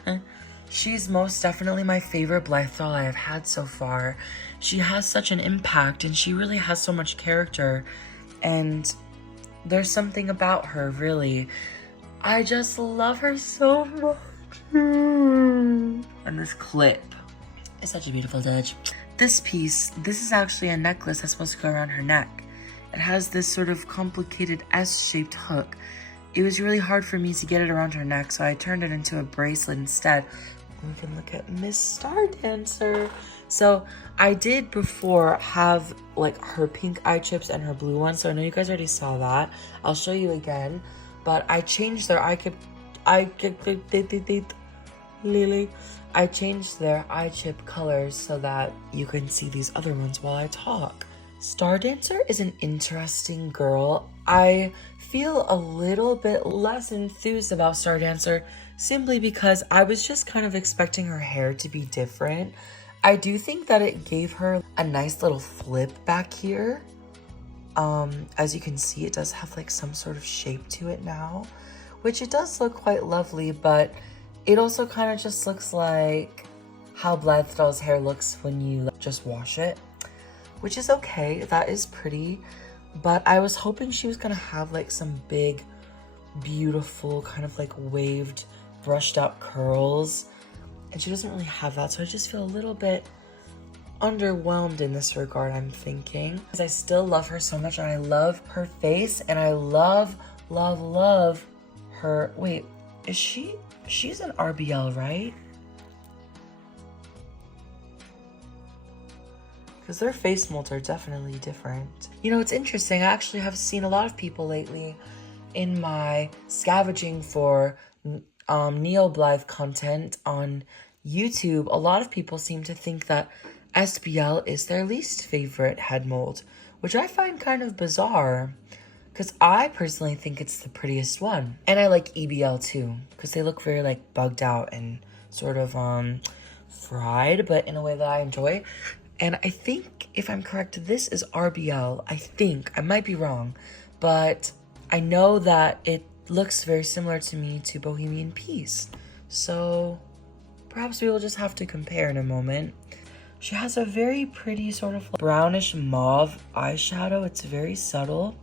She's most definitely my favorite Blythe doll I have had so far. She has such an impact and she really has so much character. And there's something about her, really. I just love her so much. And this clip is such a beautiful touch. This piece, this is actually a necklace that's supposed to go around her neck. It has this sort of complicated S-shaped hook. It was really hard for me to get it around her neck, so I turned it into a bracelet instead. We can look at Miss Star Dancer. So I did before have like her pink eye chips and her blue one, so I know you guys already saw that. I'll show you again, but I changed their I changed their eye chip colors so that you can see these other ones while I talk. Star Dancer is an interesting girl. I feel a little bit less enthused about Star Dancer simply because I was just kind of expecting her hair to be different. I do think that it gave her a nice little flip back here. As you can see, it does have like some sort of shape to it now, which it does look quite lovely, but it also kind of just looks like how Blythe doll's hair looks when you just wash it, which is okay. That is pretty, but I was hoping she was gonna have like some big, beautiful kind of like waved, brushed out curls, and she doesn't really have that, so I just feel a little bit underwhelmed in this regard, I'm thinking. Because I still love her so much, and I love her face, and I love her. Wait, is she's an RBL, right? Because their face molds are definitely different. You know, it's interesting. I actually have seen a lot of people lately in my scavenging for Neo Blythe content on YouTube. A lot of people seem to think that SBL is their least favorite head mold, which I find kind of bizarre because I personally think it's the prettiest one. And I like EBL too because they look very like bugged out and sort of fried, but in a way that I enjoy. And I think, if I'm correct, this is RBL. I think. I might be wrong. But I know that it looks very similar to me to Bohemian Peace. So perhaps we will just have to compare in a moment. She has a very pretty sort of brownish mauve eyeshadow. It's very subtle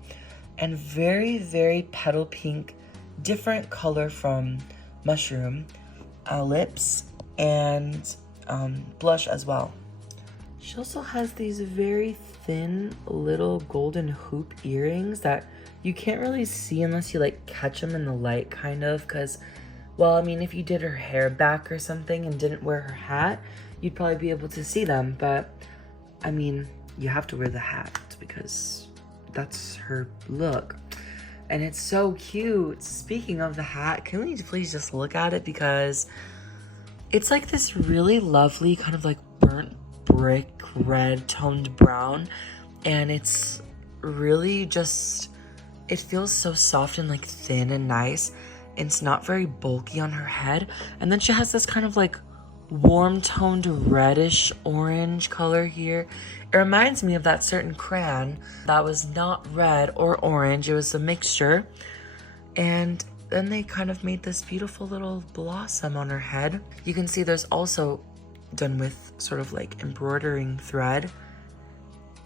and very, very petal pink. Different color from Mushroom. Lips and blush as well. She also has these very thin little golden hoop earrings that you can't really see unless you like catch them in the light, kind of, because, well, I mean, if you did her hair back or something and didn't wear her hat, you'd probably be able to see them, but I mean, you have to wear the hat because that's her look. And it's so cute. Speaking of the hat, can we please just look at it, because it's like this really lovely kind of like burnt brick red toned brown, and it's really just, it feels so soft and like thin and nice. It's not very bulky on her head. And then she has this kind of like warm toned reddish orange color here. It reminds me of that certain crayon that was not red or orange, it was a mixture. And then they kind of made this beautiful little blossom on her head. You can see there's also, done with sort of like embroidering thread,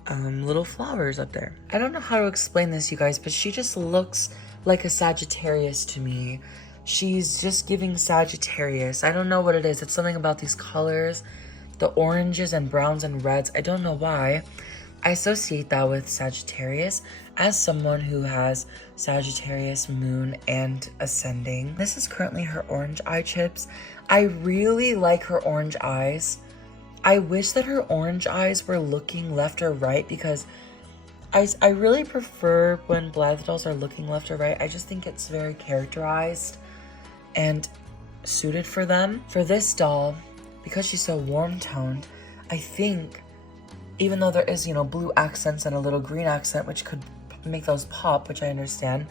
little flowers up there. I don't know how to explain this, you guys, but she just looks like a Sagittarius to me. She's just giving Sagittarius. I don't know what it is. It's something about these colors, the oranges and browns and reds. I don't know why. I associate that with Sagittarius as someone who has Sagittarius moon and ascending. This is currently her orange eye chips. I really like her orange eyes. I wish that her orange eyes were looking left or right, because I really prefer when Blythe dolls are looking left or right. I just think it's very characterized. And suited for them. For this doll, because she's so warm toned, I think even though there is, you know, blue accents and a little green accent, which could make those pop, which I understand,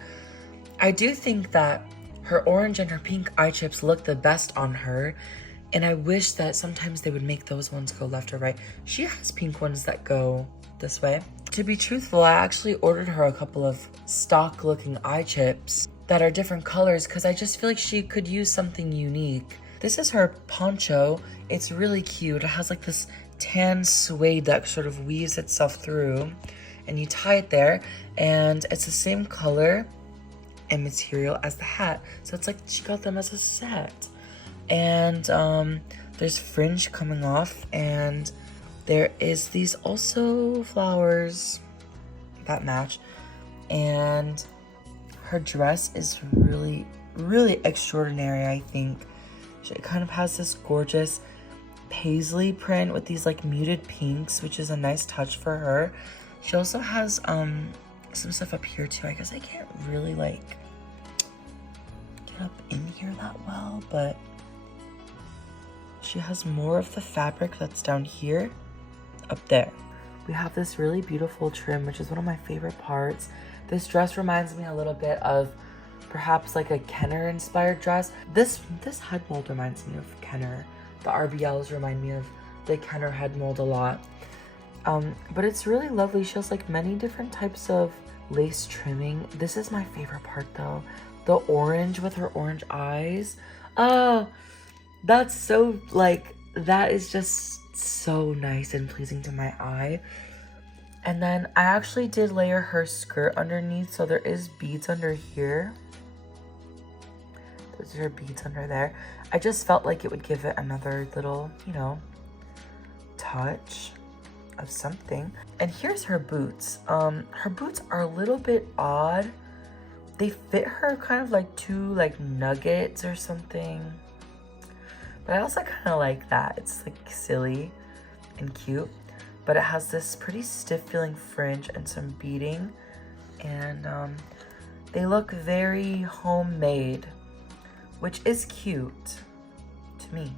I do think that her orange and her pink eye chips look the best on her. And I wish that sometimes they would make those ones go left or right. She has pink ones that go this way. To be truthful, I actually ordered her a couple of stock looking eye chips that are different colors because I just feel like she could use something unique. This is her poncho. It's really cute. It has like this tan suede that sort of weaves itself through, and you tie it there, and it's the same color and material as the hat. So it's like she got them as a set. And there's fringe coming off, and there is these also flowers that match. And her dress is really, really extraordinary, I think. It kind of has this gorgeous paisley print with these like muted pinks, which is a nice touch for her. She also has some stuff up here too. I guess I can't really like get up in here that well, but she has more of the fabric that's down here up there. We have this really beautiful trim, which is one of my favorite parts. This dress reminds me a little bit of perhaps like a Kenner inspired dress. This head mold reminds me of Kenner. The RBLs remind me of the Kenner head mold a lot. But it's really lovely. She has like many different types of lace trimming. This is my favorite part though. The orange with her orange eyes. Oh, that's so like, that is just so nice and pleasing to my eye. And then I actually did layer her skirt underneath, so there is beads under here. Those are beads under there. I just felt like it would give it another little, you know, touch of something. And here's her boots. Her boots are a little bit odd. They fit her kind of like two like nuggets or something. But I also kind of like that. It's like silly and cute. But it has this pretty stiff feeling fringe and some beading. And they look very homemade, which is cute to me.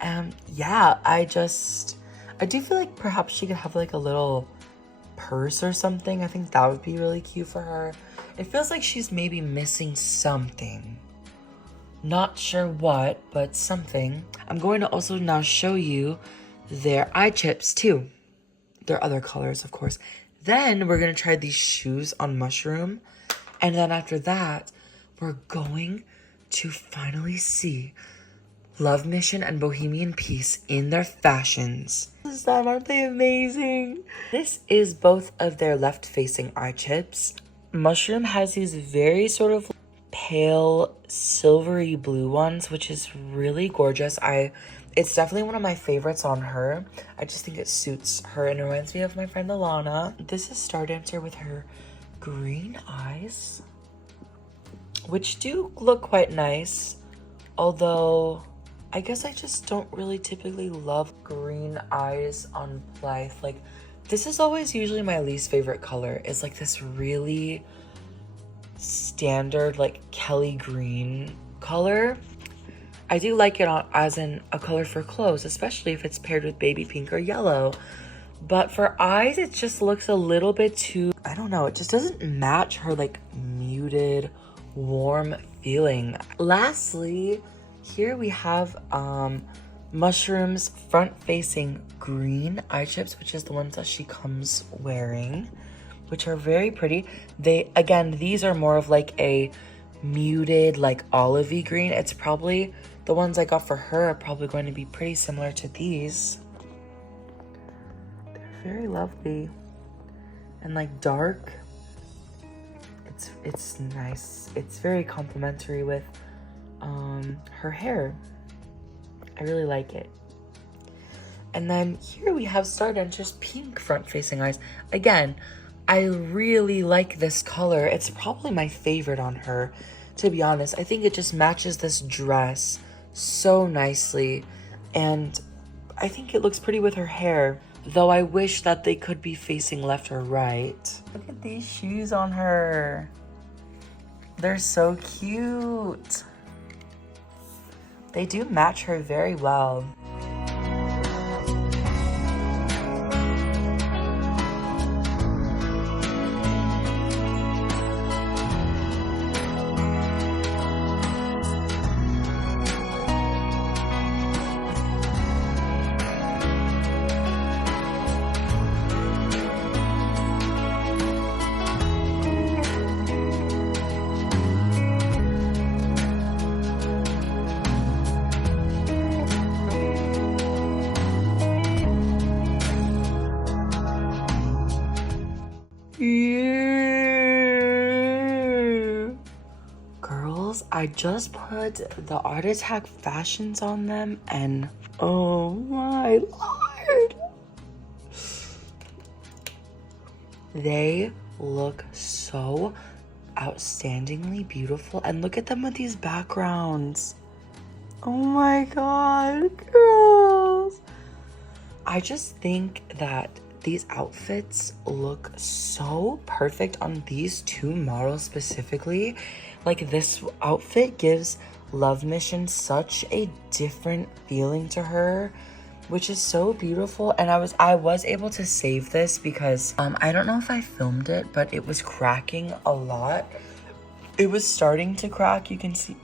And yeah, I do feel like perhaps she could have like a little purse or something. I think that would be really cute for her. It feels like she's maybe missing something. Not sure what, but something. I'm going to also now show you their eye chips too. Their other colors, of course. Then we're going to try these shoes on Mushroom. And then after that, we're going to finally see Love Mission and Bohemian Peace in their fashions. Aren't they amazing? This is both of their left-facing eye chips. Mushroom has these very sort of pale silvery blue ones, which is really gorgeous. It's definitely one of my favorites on her. I just think it suits her and it reminds me of my friend Alana. This is Star Dancer with her green eyes, which do look quite nice, although I guess I just don't really typically love green eyes on Blythe. Like, this is always usually my least favorite color. It's like this really standard like Kelly green color. I do like it as in a color for clothes, especially if it's paired with baby pink or yellow. But for eyes, it just looks a little bit too, I don't know, it just doesn't match her like muted, warm feeling. Lastly, here we have Mushroom's front-facing green eye chips, which is the ones that she comes wearing, which are very pretty. These are more of like a muted, like olivey green. It's probably, the ones I got for her are probably going to be pretty similar to these. They're very lovely and like dark. It's nice. It's very complementary with her hair. I really like it. And then here we have Star Dancer's pink front-facing eyes. Again, I really like this color. It's probably my favorite on her, to be honest. I think it just matches this dress so nicely, and I think it looks pretty with her hair, though I wish that they could be facing left or right. Look at these shoes on her. They're so cute. They do match her very well. Girls, I just put the Art Attack fashions on them and oh my lord. They look so outstandingly beautiful, and look at them with these backgrounds. Oh my god, girls. I just think that these outfits look so perfect on these two models specifically. Like, this outfit gives Love Mission such a different feeling to her, which is so beautiful. And I was able to save this because I don't know if I filmed it, but it was cracking a lot. It was starting to crack. You can see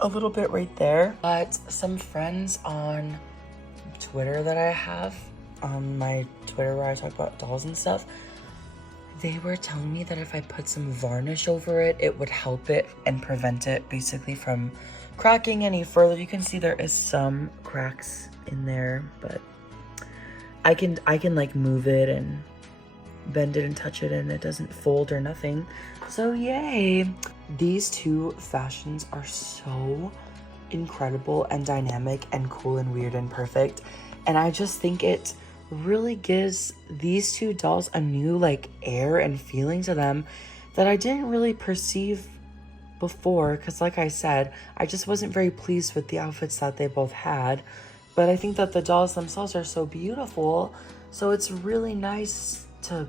a little bit right there. But some friends on Twitter that I have, on my Twitter where I talk about dolls and stuff, they were telling me that if I put some varnish over it, it would help it and prevent it basically from cracking any further. You can see there is some cracks in there, but I can like move it and bend it and touch it and it doesn't fold or nothing. So yay. These two fashions are so incredible and dynamic and cool and weird and perfect. And I just think it really gives these two dolls a new like air and feeling to them that I didn't really perceive before, because like I said, I just wasn't very pleased with the outfits that they both had. But I think that the dolls themselves are so beautiful, so it's really nice to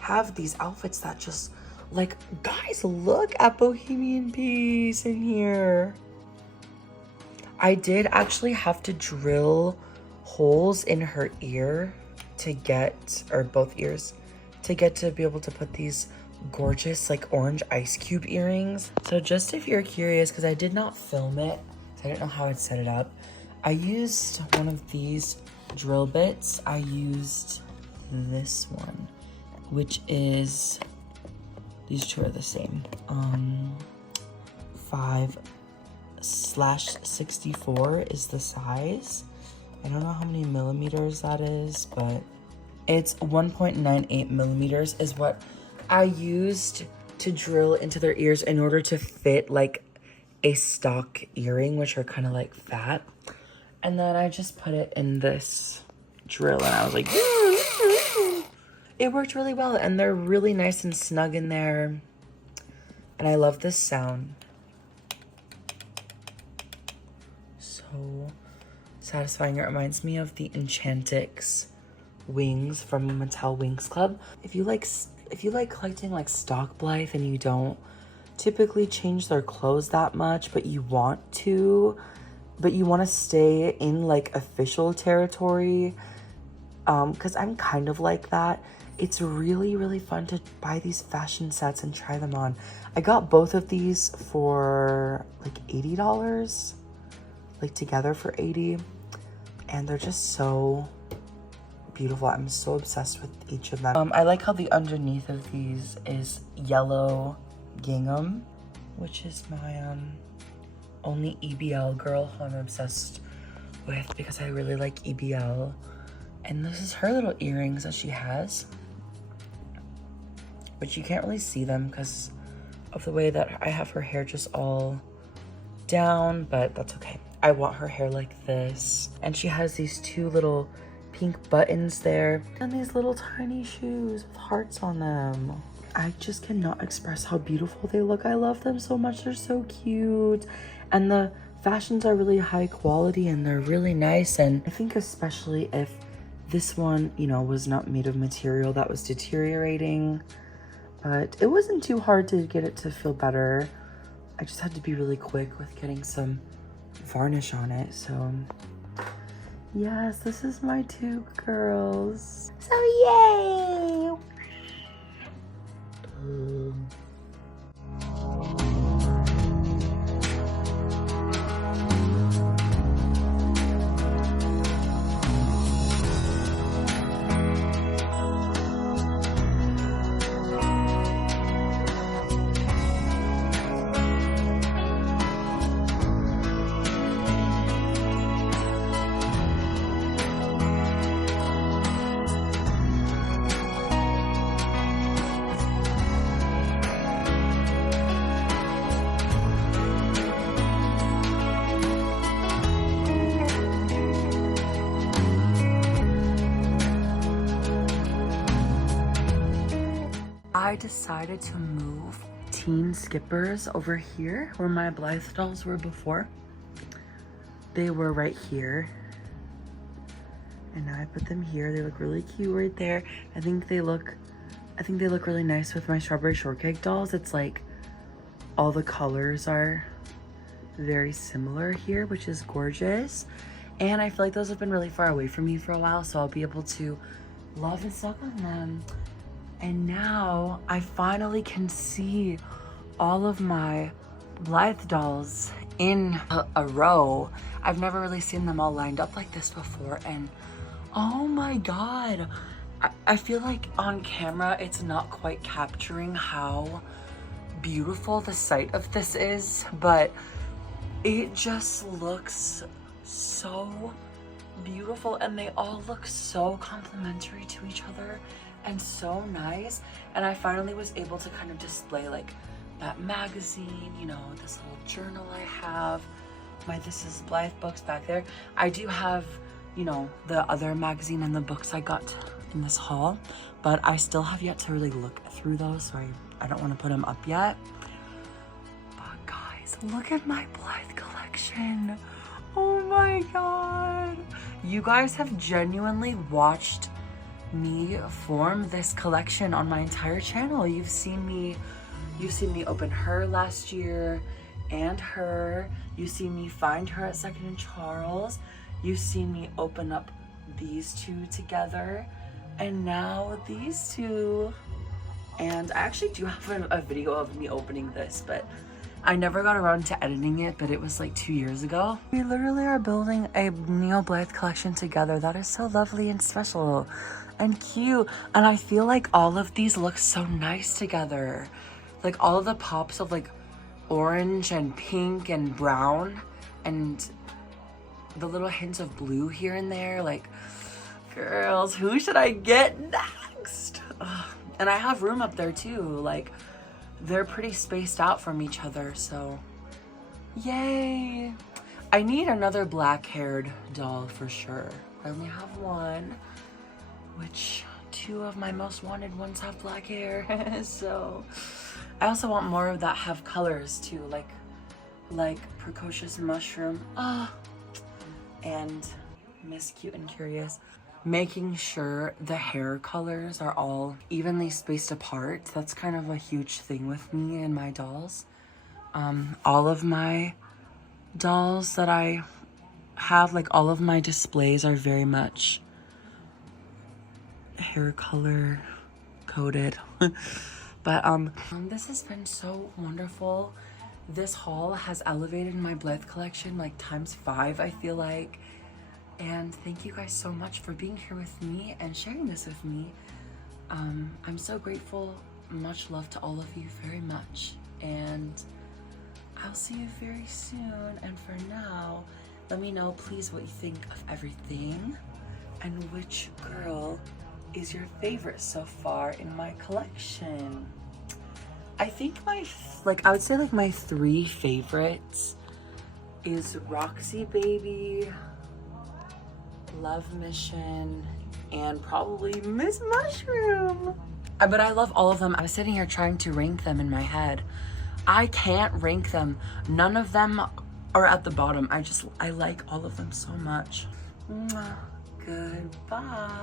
have these outfits that just like, guys, look at Bohemian Peace in here. I did actually have to drill holes in her ear to get, or both ears, to get to be able to put these gorgeous like orange ice cube earrings. So just if you're curious, because I did not film it, so I didn't know how I'd set it up, I used one of these drill bits. I used this one, which is, these two are the same, 5/64 is the size. I don't know how many millimeters that is, but it's 1.98 millimeters is what I used to drill into their ears in order to fit like a stock earring, which are kind of like fat. And then I just put it in this drill and I was like, it worked really well. And they're really nice and snug in there. And I love this sound. So satisfying. It reminds me of the Enchantix wings from Mattel Wings Club. If you like collecting like stock Blythe and you don't typically change their clothes that much, but you want to stay in like official territory, because I'm kind of like that. It's really, really fun to buy these fashion sets and try them on. I got both of these for like $80, like together for $80. And they're just so beautiful. I'm so obsessed with each of them. I like how the underneath of these is yellow gingham, which is my only EBL girl who I'm obsessed with because I really like EBL. And this is her little earrings that she has, but you can't really see them because of the way that I have her hair just all down, but that's okay. I want her hair like this. And she has these two little pink buttons there and these little tiny shoes with hearts on them. I just cannot express how beautiful they look. I love them so much. They're so cute. And the fashions are really high quality and they're really nice. And I think especially if this one, you know, was not made of material that was deteriorating, but it wasn't too hard to get it to feel better. I just had to be really quick with getting some varnish on it. So yes, this is my two girls. So yay! I decided to move Teen Skippers over here where my Blythe dolls were before. They were right here. And now I put them here. They look really cute right there. I think they look really nice with my Strawberry Shortcake dolls. It's like all the colors are very similar here, which is gorgeous. And I feel like those have been really far away from me for a while, so I'll be able to love and suck on them. And now I finally can see all of my Blythe dolls in a row. I've never really seen them all lined up like this before, and oh my god. I feel like on camera it's not quite capturing how beautiful the sight of this is, but it just looks so beautiful, and they all look so complementary to each other and so nice. And I finally was able to kind of display like that magazine, you know, this little journal I have, my This Is Blythe books back there. I do have, you know, the other magazine and the books I got in this haul, but I still have yet to really look through those, so I don't want to put them up yet. But guys, look at my Blythe collection. Oh my god. You guys have genuinely watched me form this collection on my entire channel. You've seen me open her last year and her. You've seen me find her at Second and Charles. You've seen me open up these two together, and now these two. And I actually do have a video of me opening this, but I never got around to editing it, but it was like 2 years ago. We literally are building a Neo Blythe collection together. That is so lovely and special and cute. And I feel like all of these look so nice together. Like all of the pops of like orange and pink and brown and the little hints of blue here and there. Like, girls, who should I get next? Ugh. And I have room up there too. Like, they're pretty spaced out from each other, so yay. I need another black-haired doll for sure. I only have one, which 2 of my most wanted ones have black hair. So I also want more that have colors too, like Precocious Mushroom and Miss Cute and Curious. Making sure the hair colors are all evenly spaced apart. That's kind of a huge thing with me and my dolls. All of my dolls that I have, like all of my displays are very much hair color coded. But this has been so wonderful. This haul has elevated my Blythe collection like ×5, I feel like. And thank you guys so much for being here with me and sharing this with me. I'm so grateful. Much love to all of you very much. And I'll see you very soon. And for now, let me know please what you think of everything and which girl is your favorite so far in my collection. I think I would say like my 3 favorites is Roxy Baby, Love Mission, and probably Miss Mushroom. But I love all of them. I was sitting here trying to rank them in my head. I can't rank them. None of them are at the bottom. I like all of them so much. Mwah. Goodbye.